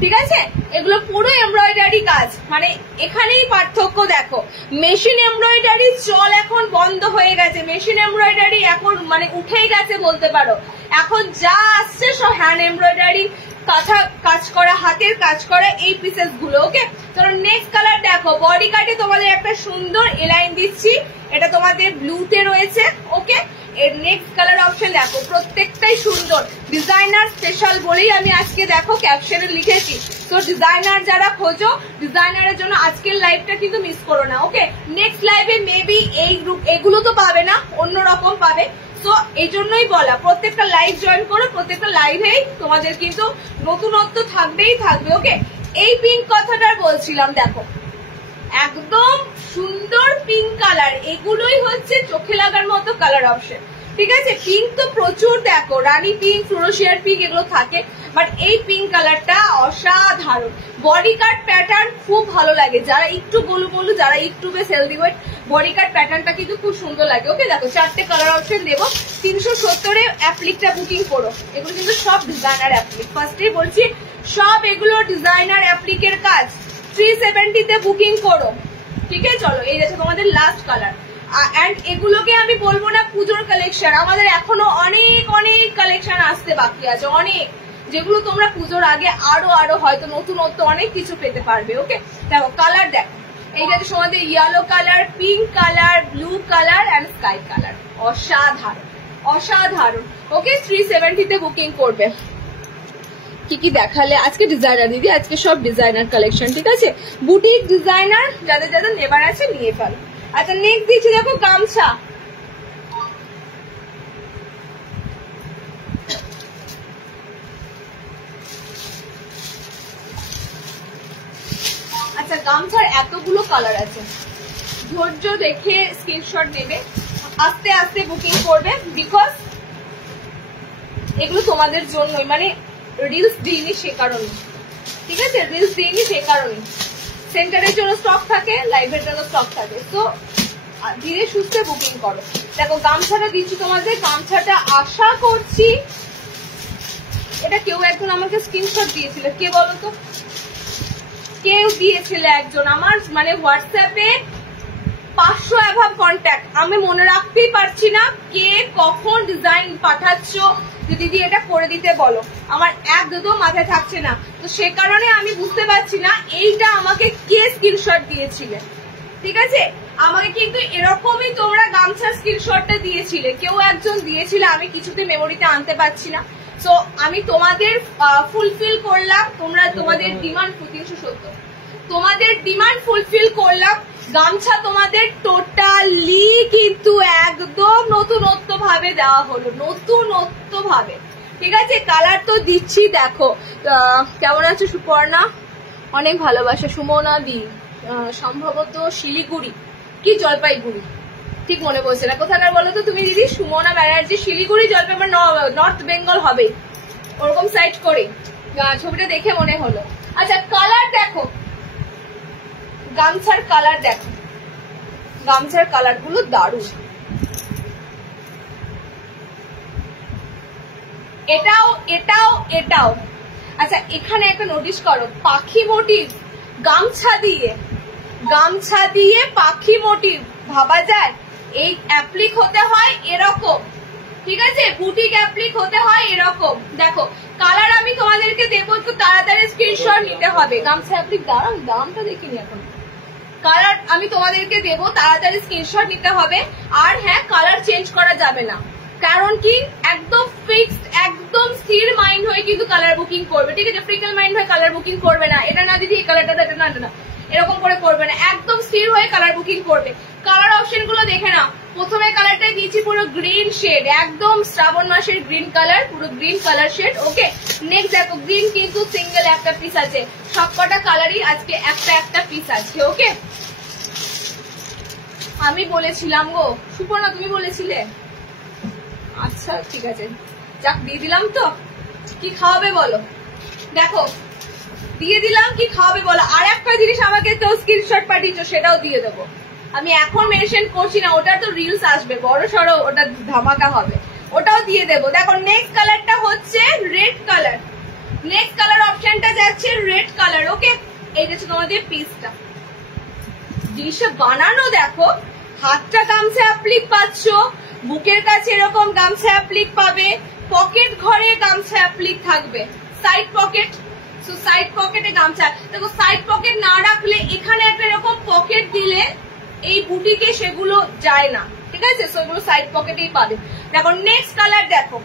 ঠিক আছে, এগুলো পুরো এমব্রয়ডারি কাজ, মানে এখানেই পার্থক্য। দেখো মেশিন এমব্রয়ডারি চল এখন বন্ধ হয়ে গেছে, মেশিন এমব্রয়ডারি এখন মানে উঠেই গেছে বলতে পারো। এখন যা আসছে সব হ্যান্ড এমব্রয়ডারি, কাঁথা কাজ করা, হাতের কাজ করা, এই পিসেস গুলো। ওকে, চলো নেক্সট কালার দেখো। বডি কাটে তোমাদের একটা সুন্দর এলাইন দিচ্ছি, এটা তোমাদের ব্লুতে রয়েছে। ওকে, এর নেক্সট কালার অপশন দেখো, প্রত্যেকটাই সুন্দর, ডিজাইনার স্পেশাল বলেই আমি আজকে দেখো ক্যাপশনে লিখেছি। তো ডিজাইনার যারা খোঁজো, ডিজাইনারের জন্য আজকের লাইভটা কিন্তু মিস করো না। ওকে, নেক্সট লাইভে মেবি এগুলো তো পাবে না, অন্যরকম পাবে। তো এই জন্যই বলা, প্রত্যেকটা লাইভ জয়েন করো, প্রত্যেকটা লাইভেই তোমাদের কিন্তু নতুনত্ব থাকবেই থাকবে। ওকে, এই পিঙ্ক কথাটা বলছিলাম, দেখো একদম সুন্দর পিঙ্ক কালার, এগুলোই হচ্ছে চোখে লাগার মতো কালার অপশন। ঠিক আছে, পিঙ্ক তো প্রচুর, দেখো রানী পিঙ্ক, ফ্লোরোশিয়ার পিঙ্ক, এগুলো থাকে। বাট এই পিঙ্ক কালারটা অসাধারণ। বডি কাট প্যাটার্ন খুব ভালো লাগে, যারা একটু বলু যারা ইউটিউবে হেলদি ওয়েট, বডি কাট প্যাটার্নটা কিন্তু খুব সুন্দর লাগে। ওকে দেখো 4টে কালার অপশন দেবো। 370-এ অ্যাপ্লিকটা বুকিং করো। এগুলো কিন্তু সব ডিজাইনার অ্যাপ্লিক, ফার্স্টেই বলছি সব এগুলো ডিজাইনার অ্যাপ্লিকের কাজ। 370-তে বুকিং করো। ঠিক আছে, চলো এই যাচ্ছে তোমাদের লাস্ট কালার। এন্ড এগুলোকে আমি বলবো না পুজোর কালেকশন, আমাদের এখনো অনেক অনেক কালেকশন আসতে বাকি আছে, অনেক, যেগুলো তোমরা পুজোর আগে আরো হয়তো নতুনত্ব অনেক কিছু পেতে পারবে। ওকে দেখো কালার দেখো, এইটা হচ্ছে তোমাদের yellow colour, pink colour, blue colour and sky colour. অসাধারণ অসাধারণ। ওকে 370-তে বুকিং করবে। কি কি দেখালে আজকে ডিজাইনার দিদি, আজকে সব ডিজাইনার কালেকশন। ঠিক আছে, বুটিক ডিজাইনার যাদের যাদের নেবার আছে নিয়ে ফেলো। আচ্ছা নেক্সট দিচ্ছি দেখো গামছা। আচ্ছা গামছার এতগুলো কালার আছে, ধৈর্য দেখে স্ক্রিনশট নেবে, আস্তে আস্তে বুকিং করবে, বিকজ এগুলো তোমাদের জন্যই, মানে রিলস দিইনি সে কারণে। ঠিক আছে, রিলস দিইনি সে কারণে, সেন্টারের জন্য স্টক থাকে, লাইভের জন্য স্টক থাকে, তো ধীরে সুস্থে বুকিং করো। দেখো গামছাটা দিচ্ছি তোমাদের, গামছাটা আশা করছি, এটা কেউ একজন আমাকে স্ক্রিনশট দিয়েছিল, কে বলো তো, কেউ দিয়েছিল একজন আমার, মানে হোয়াটসঅ্যাপে 500 অ্যাভাব কন্ট্যাক্ট, আমি মনে রাখতেই পারছি না কে কখন ডিজাইন পাঠাচ্ছ, দিদি এটা করে দিতে বলো, আমার একদম মাথায় থাকছে না, তো সে কারণে আমি বুঝতে পারছি না এইটা আমাকে কে স্ক্রিনশট দিয়েছিলে। ঠিক আছে, আমাকে কিন্তু এরকমই তোমরা গামছার স্ক্রিনশটটা দিয়েছিলে, কেউ একজন দিয়েছিলে, আমি কিছুতে মেমোরিতে আনতে পারছি না। সো আমি তোমাদের ফুলফিল করলাম, তোমরা তোমাদের ডিমান্ড 370, তোমাদের ডিমান্ড ফুলফিল করলাম। গামছা তোমাদের টোটালি কিন্তু একদম নতুনত্ব ভাবে দেওয়া হলো, নতুনত্ব ভাবে। ঠিক আছে, কালার তো দিচ্ছি, দেখো কেমন আছে সুপর্ণা, অনেক ভালোবাসা। সুমনা দি সম্ভবত শিলিগুড়ি কি জলপাইগুড়ি, ঠিক মনে পড়ছে না, কোথাকার বলো তো তুমি দিদি? সুমনা ব্যানার্জি শিলিগুড়ি জলপাইগুড়ি নর্থ বেঙ্গল হবে, ওরকম সাইড করে ছবিটা দেখে মনে হলো। আচ্ছা কালার দেখো, গামছার কালার দেখো, গামছার কালার গুলো দারুণ। এটাও এটাও এটাও। আচ্ছা এখানে একটা নোটিস করো, পাখি মোটিভ গামছা দিয়ে পাখি মোটিভ ভাবা যায়? এই অ্যাপ্লিক হতে হয় এরকম, ঠিক আছে, বুটিক অ্যাপ্লিক হতে হয় এরকম। দেখো কালার আমি তোমাদেরকে দেবো, একটু তাড়াতাড়ি স্ক্রিনশট নিতে হবে। গামছা অ্যাপ্লিক দাঁড়ান, দামটা দেখিনি এখন, কালার আমি তোমাদেরকে দেবো, তাড়াতাড়ি স্ক্রিনশট নিতে হবে। আর হ্যাঁ, কালার চেঞ্জ করা যাবে না, কারণ কি একদম ফিক্সড, একদম স্থির মাইন্ড হয়ে কিন্তু কালার বুকিং করবে। ঠিক আছে, ফ্রিকল মাইন্ড হয়ে কালার বুকিং করবে না, এটা না দিদি এই কালারটা, এটা না, এরকম করে করবে না, একদম স্থির হয়ে কালার বুকিং করবে। কালার অপশন গুলো দেখে নাও, প্রথমে কালারটাই দিয়েছি পুরো গ্রিন শেড, একদম শ্রাবণ মাসের গ্রিন কালার, পুরো green colour shade. Okay next দেখো, গ্রিন কিন্তু সিঙ্গেল একটা পিস আছে, সবকটা কালারই আজকে একটা একটা পিস আছে। ওকে আমি বলেছিলাম গো সুপর্ণা, তুমি বলেছিলে, আচ্ছা ঠিক আছে, যাক দিয়ে দিলাম। তো কি খাওয়াবে বলো, দেখো দিয়ে দিলাম, কি খাওয়াবে বলো। আর একটা জিনিস আমাকে তো স্ক্রিনশট পাঠিয়েছো, সেটাও দিয়ে দেবো, আমি এখন মেনশন করছি না, ওটা তো রিলস আসবে বড় সড়ো, ওটা ধামাকা হবে, ওটাও দিয়ে দেবো। দেখো নেক্সট কালারটা হচ্ছে রেড কালার, নেক্সট কালার অপশনটা যাচ্ছে রেড কালার। ওকে এই যে তোমাদের পিসটা, জিনিসটা বানানো দেখো, হাতটা গামছা অ্যাপ্লিক পাচ্ছ, বুকের কাছে এরকম গামছা অ্যাপ্লিক পাবে, পকেট ঘরে গামছা অ্যাপ্লিক থাকবে, সাইড পকেট, সাইড পকেটে গামছা। দেখো সাইড পকেট না রাখলে এখানে একটা এরকম পকেট দিলে এই বুটিকে সেগুলো যায় না, ঠিক আছে, সেগুলো সাইড পকেটেই পাবে। দেখো নেক্সট কালার দেখো,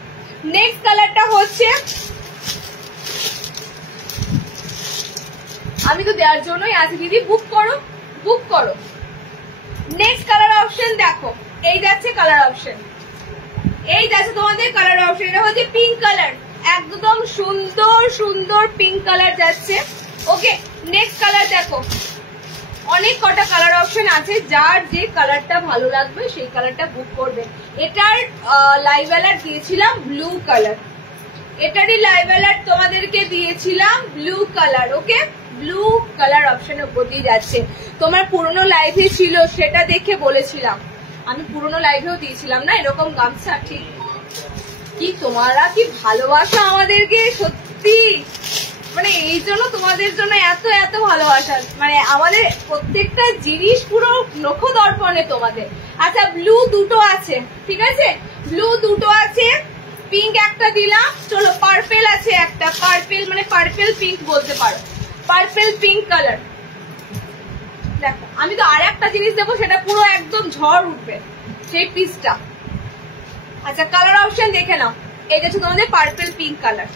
নেক্সট কালারটা হচ্ছে, আমি তো দেওয়ার জন্যই আছি দিদি, বুক করো বুক করো। নেক্সট কালার অপশন দেখো, এই যাচ্ছে কালার অপশন, এই যাচ্ছে তোমাদের কালার অপশন, এটা হচ্ছে পিঙ্ক কালার, একদম সুন্দর সুন্দর পিঙ্ক কালার যাচ্ছে। ওকে নেক্সট কালার দেখো, অনেক কটা কালার অপশন আছে, যার যে কালারটা ভালো লাগবে সেই কালারটা বুক করবে। এটার লাইভ অ্যালার্ট দিয়েছিলাম ব্লু কালার, এটারই লাইভ অ্যালার্ট তোমাদেরকে দিয়েছিলাম ব্লু কালার। ওকে, ব্লু কালার অপশনের উপর দিয়ে যাচ্ছে। তোমার পুরনো লাইভে ছিল সেটা দেখে বলেছিলাম, আমি পুরনো লাইভেও দিয়েছিলাম না এরকম গামছা। ঠিক কি তোমরা কি ভালোবাসো আমাদেরকে, সত্যি মানে এই জন্য তোমাদের জন্য এত এত ভালোবাসা, মানে আমাদের প্রত্যেকটা জিনিস পুরো নখ দর্পণে তোমাদের। আচ্ছা ব্লু দুটো আছে, ঠিক আছে, ব্লু দুটো আছে, পিঙ্ক একটা দিলাম। চলো পার্পেল আছে একটা, পার্পেল মানে পার্পেল পিঙ্ক বলতে পারো, পার্পেল পিঙ্ক কালার। দেখো আমি তো আর একটা জিনিস দেবো, সেটা পুরো একদম ঝড় উঠবে সেই পিসটা। আচ্ছা কালার অপশন দেখে নাও, এই যে তোমাদের পার্পেল পিঙ্ক কালার,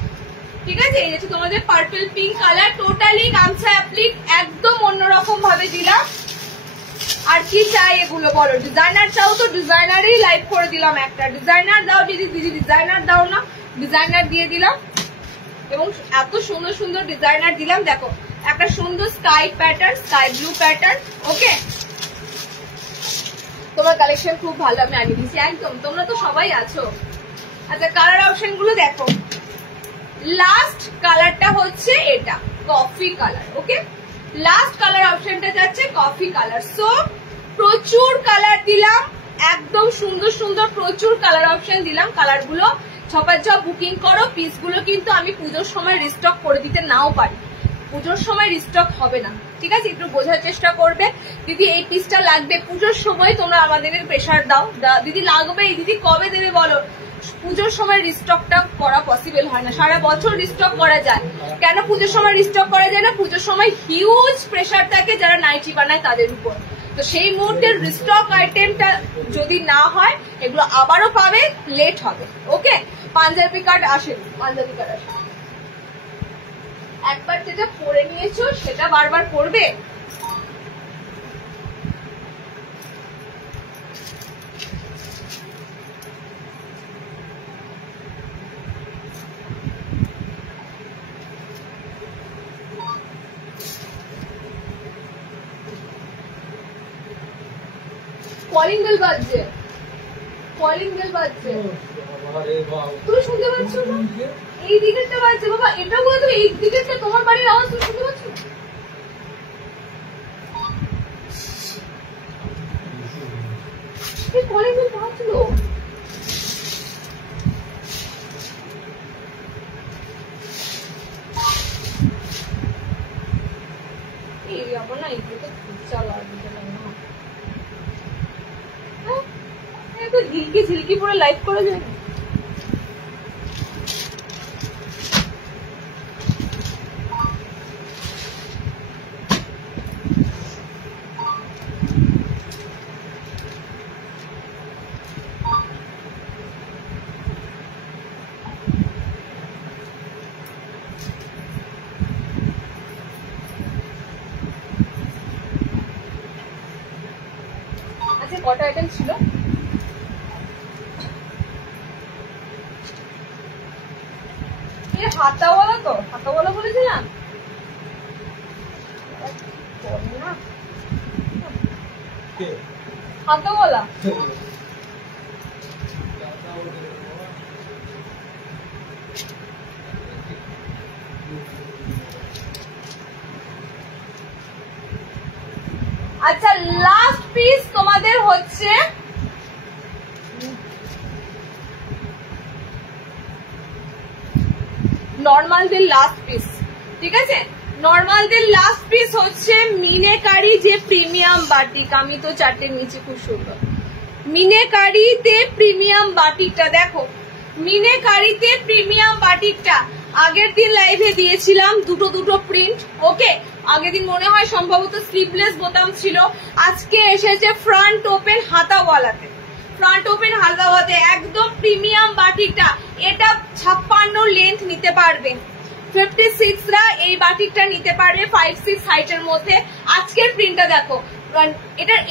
ঠিক আছে, এই যে তোমাদের পার্পেল পিঙ্ক কালার। টোটালি গামছা অ্যাপ্লিক একদম অন্যরকম ভাবে দিলাম। আর কি চাই এগুলো বলো, ডিজাইনার চাও তো ডিজাইনারই লাইভ করে দিলাম একটা। ডিজাইনার দাও দিদি, দিদি ডিজাইনার দাও না, ডিজাইনার দিয়ে দিলাম। এবং এত সুন্দর সুন্দর ডিজাইনার দিলাম। দেখো একটা সুন্দর sky pattern, sky blue pattern. Okay, তোমার কালেকশন খুব ভালো আমি আনিয়ে দিচ্ছি একদম, তোমরা তো সবাই আছো। আচ্ছা কালার অপশন গুলো দেখো, লাস্ট কালারটা হচ্ছে এটা কফি কালার। ওকে, লাস্ট কালার অপশনটা যাচ্ছে কফি কালার। সো প্রচুর কালার দিলাম, একদম সুন্দর সুন্দর প্রচুর কালার অপশন দিলাম। কালার গুলো ঝপাঝপ বুকিং করো। পিস গুলো কিন্তু আমি পুজোর সময় রিস্টক করে দিতে নাও পারি, পুজোর সময় রিস্টক হবে না, ঠিক আছে, একটু বোঝার চেষ্টা করবে। দিদি এই পিসটা লাগবে, পুজোর সময় তোমরা আমাদের প্রেশার দাও, দিদি লাগবে, দিদি কবে দেবে বলো। পুজোর সময় রিস্টকটা করা পসিবল হয় না, সারা বছর রিস্টক করা যায়, কেন পুজোর সময় রিস্টক করা যায় না? পুজোর সময় হিউজ প্রেশার থাকে যারা নাইটি বানায় তাদের উপর। তো সেই মুহূর্তে রিস্টক আইটেমটা যদি না হয় এগুলো আবারও পাবে, লেট হবে। ওকে, পাঞ্জাবি কাট আসে, পাঞ্জাবি কাট আসে, একবার যেটা পরে নিয়েছো সেটা বারবার পরবে। কলিং বেল বাজছে, কলিং বেল বাজছে, তুমি শুনতে পাচ্ছ না? এই দিকেরটা বাজছে বাবা, এটা বলে তুমি এই দিকেরটা, তোমার বাড়ির আওয়াজ তুমি শুনতে পাচ্ছ? কলিং বেল বাজলো, এই আমার না এগুলো তো চালা ঝিলকি ঝিলকি পুরো লাইভ করে যায়। আচ্ছা কটা আইটেম ছিল? হাতাওয়ালা তো, হাতাওয়ালা বলেছিলাম হাতাওয়ালা। আচ্ছা লাস্ট পিস তোমাদের হচ্ছে নর্মালদের লাস্ট পিস, ঠিক আছে, নর্মালদের লাস্ট পিস হচ্ছে মিনেকারি যে প্রিমিয়াম বাটিক। আমি তো চারটে নিচে খুব সুন্দর মিনেকারিতে প্রিমিয়াম বাটিকটা দেখো, মিনেকারিতে প্রিমিয়াম বাটিকটা আগের দিন লাইভে দিয়েছিলাম দুটো দুটো প্রিন্ট। ওকে, আগের দিন মনে হয় সম্ভবত স্লিভলেস বোতাম ছিল, আজকে এসেছে ফ্রন্ট ওপেন হাতাওয়ালাতে, ফ্রন্ট ওপেন হাতাওয়াতে একদম প্রিমিয়াম বাটিকটা। এটা 56 লেন্থ নিতে পারবে, 56 রা এই বাটিকটা নিতে পারবে 5-6 হাইটের মধ্যে। আজকের প্রিন্টটা দেখো,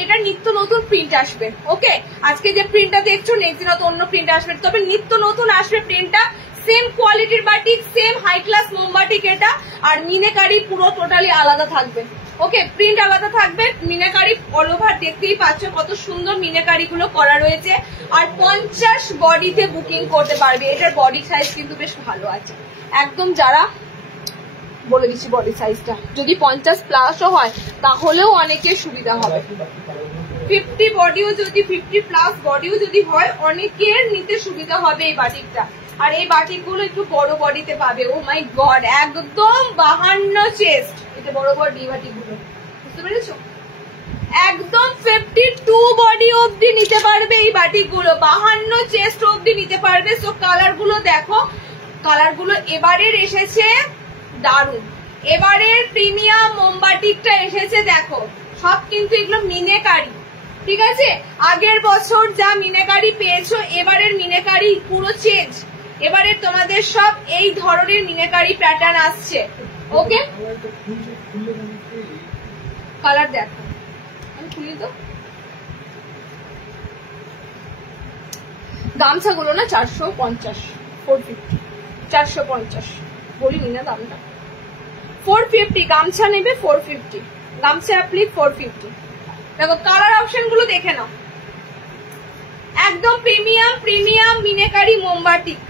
এটা নিত্য নতুন প্রিন্ট আসবে। ওকে, আজকে যে প্রিন্টটা দেখছো নেক্সট দিন অন্য প্রিন্ট আসবে, তবে নিত্য নতুন আসবে প্রিন্টটা। সেম কোয়ালিটির বাটিক, সেম হাই ক্লাস মোমবাটিক এটা। আর মিনাকারি পুরো টোটালি আলাদা থাকবে, ওকে, প্রিন্ট আলাদা থাকবে। মিনাকারি অল ওভার দেখতেই পাচ্ছ কত সুন্দর মিনাকারি গুলো করা রয়েছে। আর 50 বডিতে বুকিং করতে পারবে। এটার বডি সাইজ কিন্তু বেশ ভালো আছে একদম। যারা বলে দিচ্ছি বডি সাইজটা, যদি 50+ হয় তাহলেও অনেকের সুবিধা হবে। 50 বডিও যদি 50+ বডিও যদি হয় অনেকের নিতে সুবিধা হবে এই বাটিকটা। আর এই বাটিকগুলো একটু বড় বডিতে পাবে। ও মাই গড, একদম 52 চেস্ট। এটা বড় বডি বাটিকগুলো, বুঝতে পেরেছো? একদম 52 বডি অবধি নিতে পারবে এই বাটিকগুলো, 52 চেস্ট অবধি নিতে পারবে। সো কালার গুলো দেখো, কালার গুলো এবারের এসেছে দারুন। এবারের প্রিমিয়াম মোমবাটিকটা এসেছে দেখো, সব কিন্তু এগুলো মিনাকারি, ঠিক আছে? আগের বছর যা মিনাকারি পেয়েছো, এবারের মিনাকারি পুরো চেঞ্জ। এবারে তোমাদের সব এই ধরনের মিনাকারি প্যাটার্ন আসছে, ওকে? কালার দেখো, আমি খুলি তো। গামছাগুলো না 450, 450, 450 বলিনি না দামটা। 450 গামছা নেবে, 450 গামছা অ্যাপ্লিক 450। দেখো কালার অপশন গুলো দেখে নাও, একদম প্রিমিয়াম প্রিমিয়াম মিনাকারি মোমবাটিক।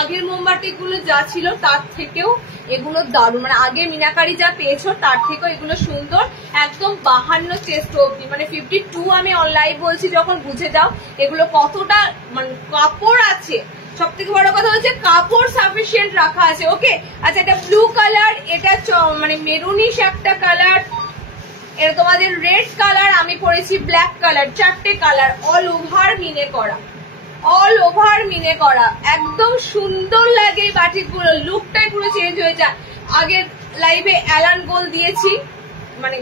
আগের মোমবাটিক গুলো যা ছিল তার থেকেও এগুলো দারুণ, মানে আগের মিনাকারি যা পেয়েছো তার থেকেও এগুলো সুন্দর। একদম 52 চেস্ট অবধি, মানে 52 আমি অনলাইন বলছি যখন বুঝে যাও এগুলো কতটা মানে কাপড় আছে। সব থেকে বড় কথা হচ্ছে কাপড় সাফিসিয়েন্ট রাখা আছে, ওকে? আচ্ছা, এটা ব্লু কালার, এটা মানে মেরুনিশ একটা কালার, এটা তোমাদের রেড কালার, আমি পরেছি ব্ল্যাক কালার। 4টে কালার, অল ওভার মিনে করা, অল ওভার মিনে করা। একদম সুন্দর লাগে এই বাটিকগুলো, লুকটাই পুরো চেঞ্জ হয়ে যায়। আগের লাইভে অ্যালান গোল দিয়েছি, মানে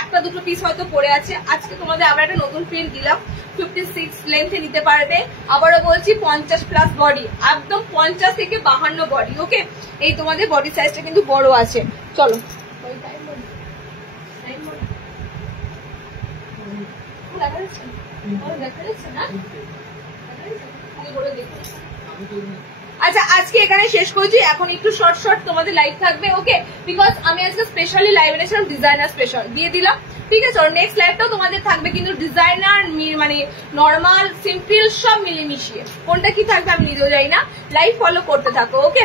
একটা দুটো পিস হয়তো পড়ে আছে। আজকে তোমাদের আবার একটা নতুন প্রিন্ট দিলাম, 56 লেন্থে নিতে পারবে। আবারও বলছি 50+ বডি, একদম 50 থেকে 52 বডি, ওকে? এই তোমাদের বডি সাইজটা কিন্তু বড় আছে। চলো দেখা যাচ্ছে না? আচ্ছা, আজকে এখানে শেষ করছি। এখন একটু শর্ট শর্ট তোমাদের লাইভ থাকবে, ওকে? বিকজ আমি আজকে স্পেশালি লাইভ এনেছিলাম ডিজাইনার স্পেশাল দিয়ে দিলাম, ঠিক আছে? আর নেক্সট লাইভটাও তোমাদের থাকবে, কিন্তু ডিজাইনার মানে নর্মাল সিম্পল সব মিলিয়ে মিশিয়ে। কোনটা কি থাকবে আমি নিজেও জানি না। লাইভ ফলো করতে থাকো, ওকে?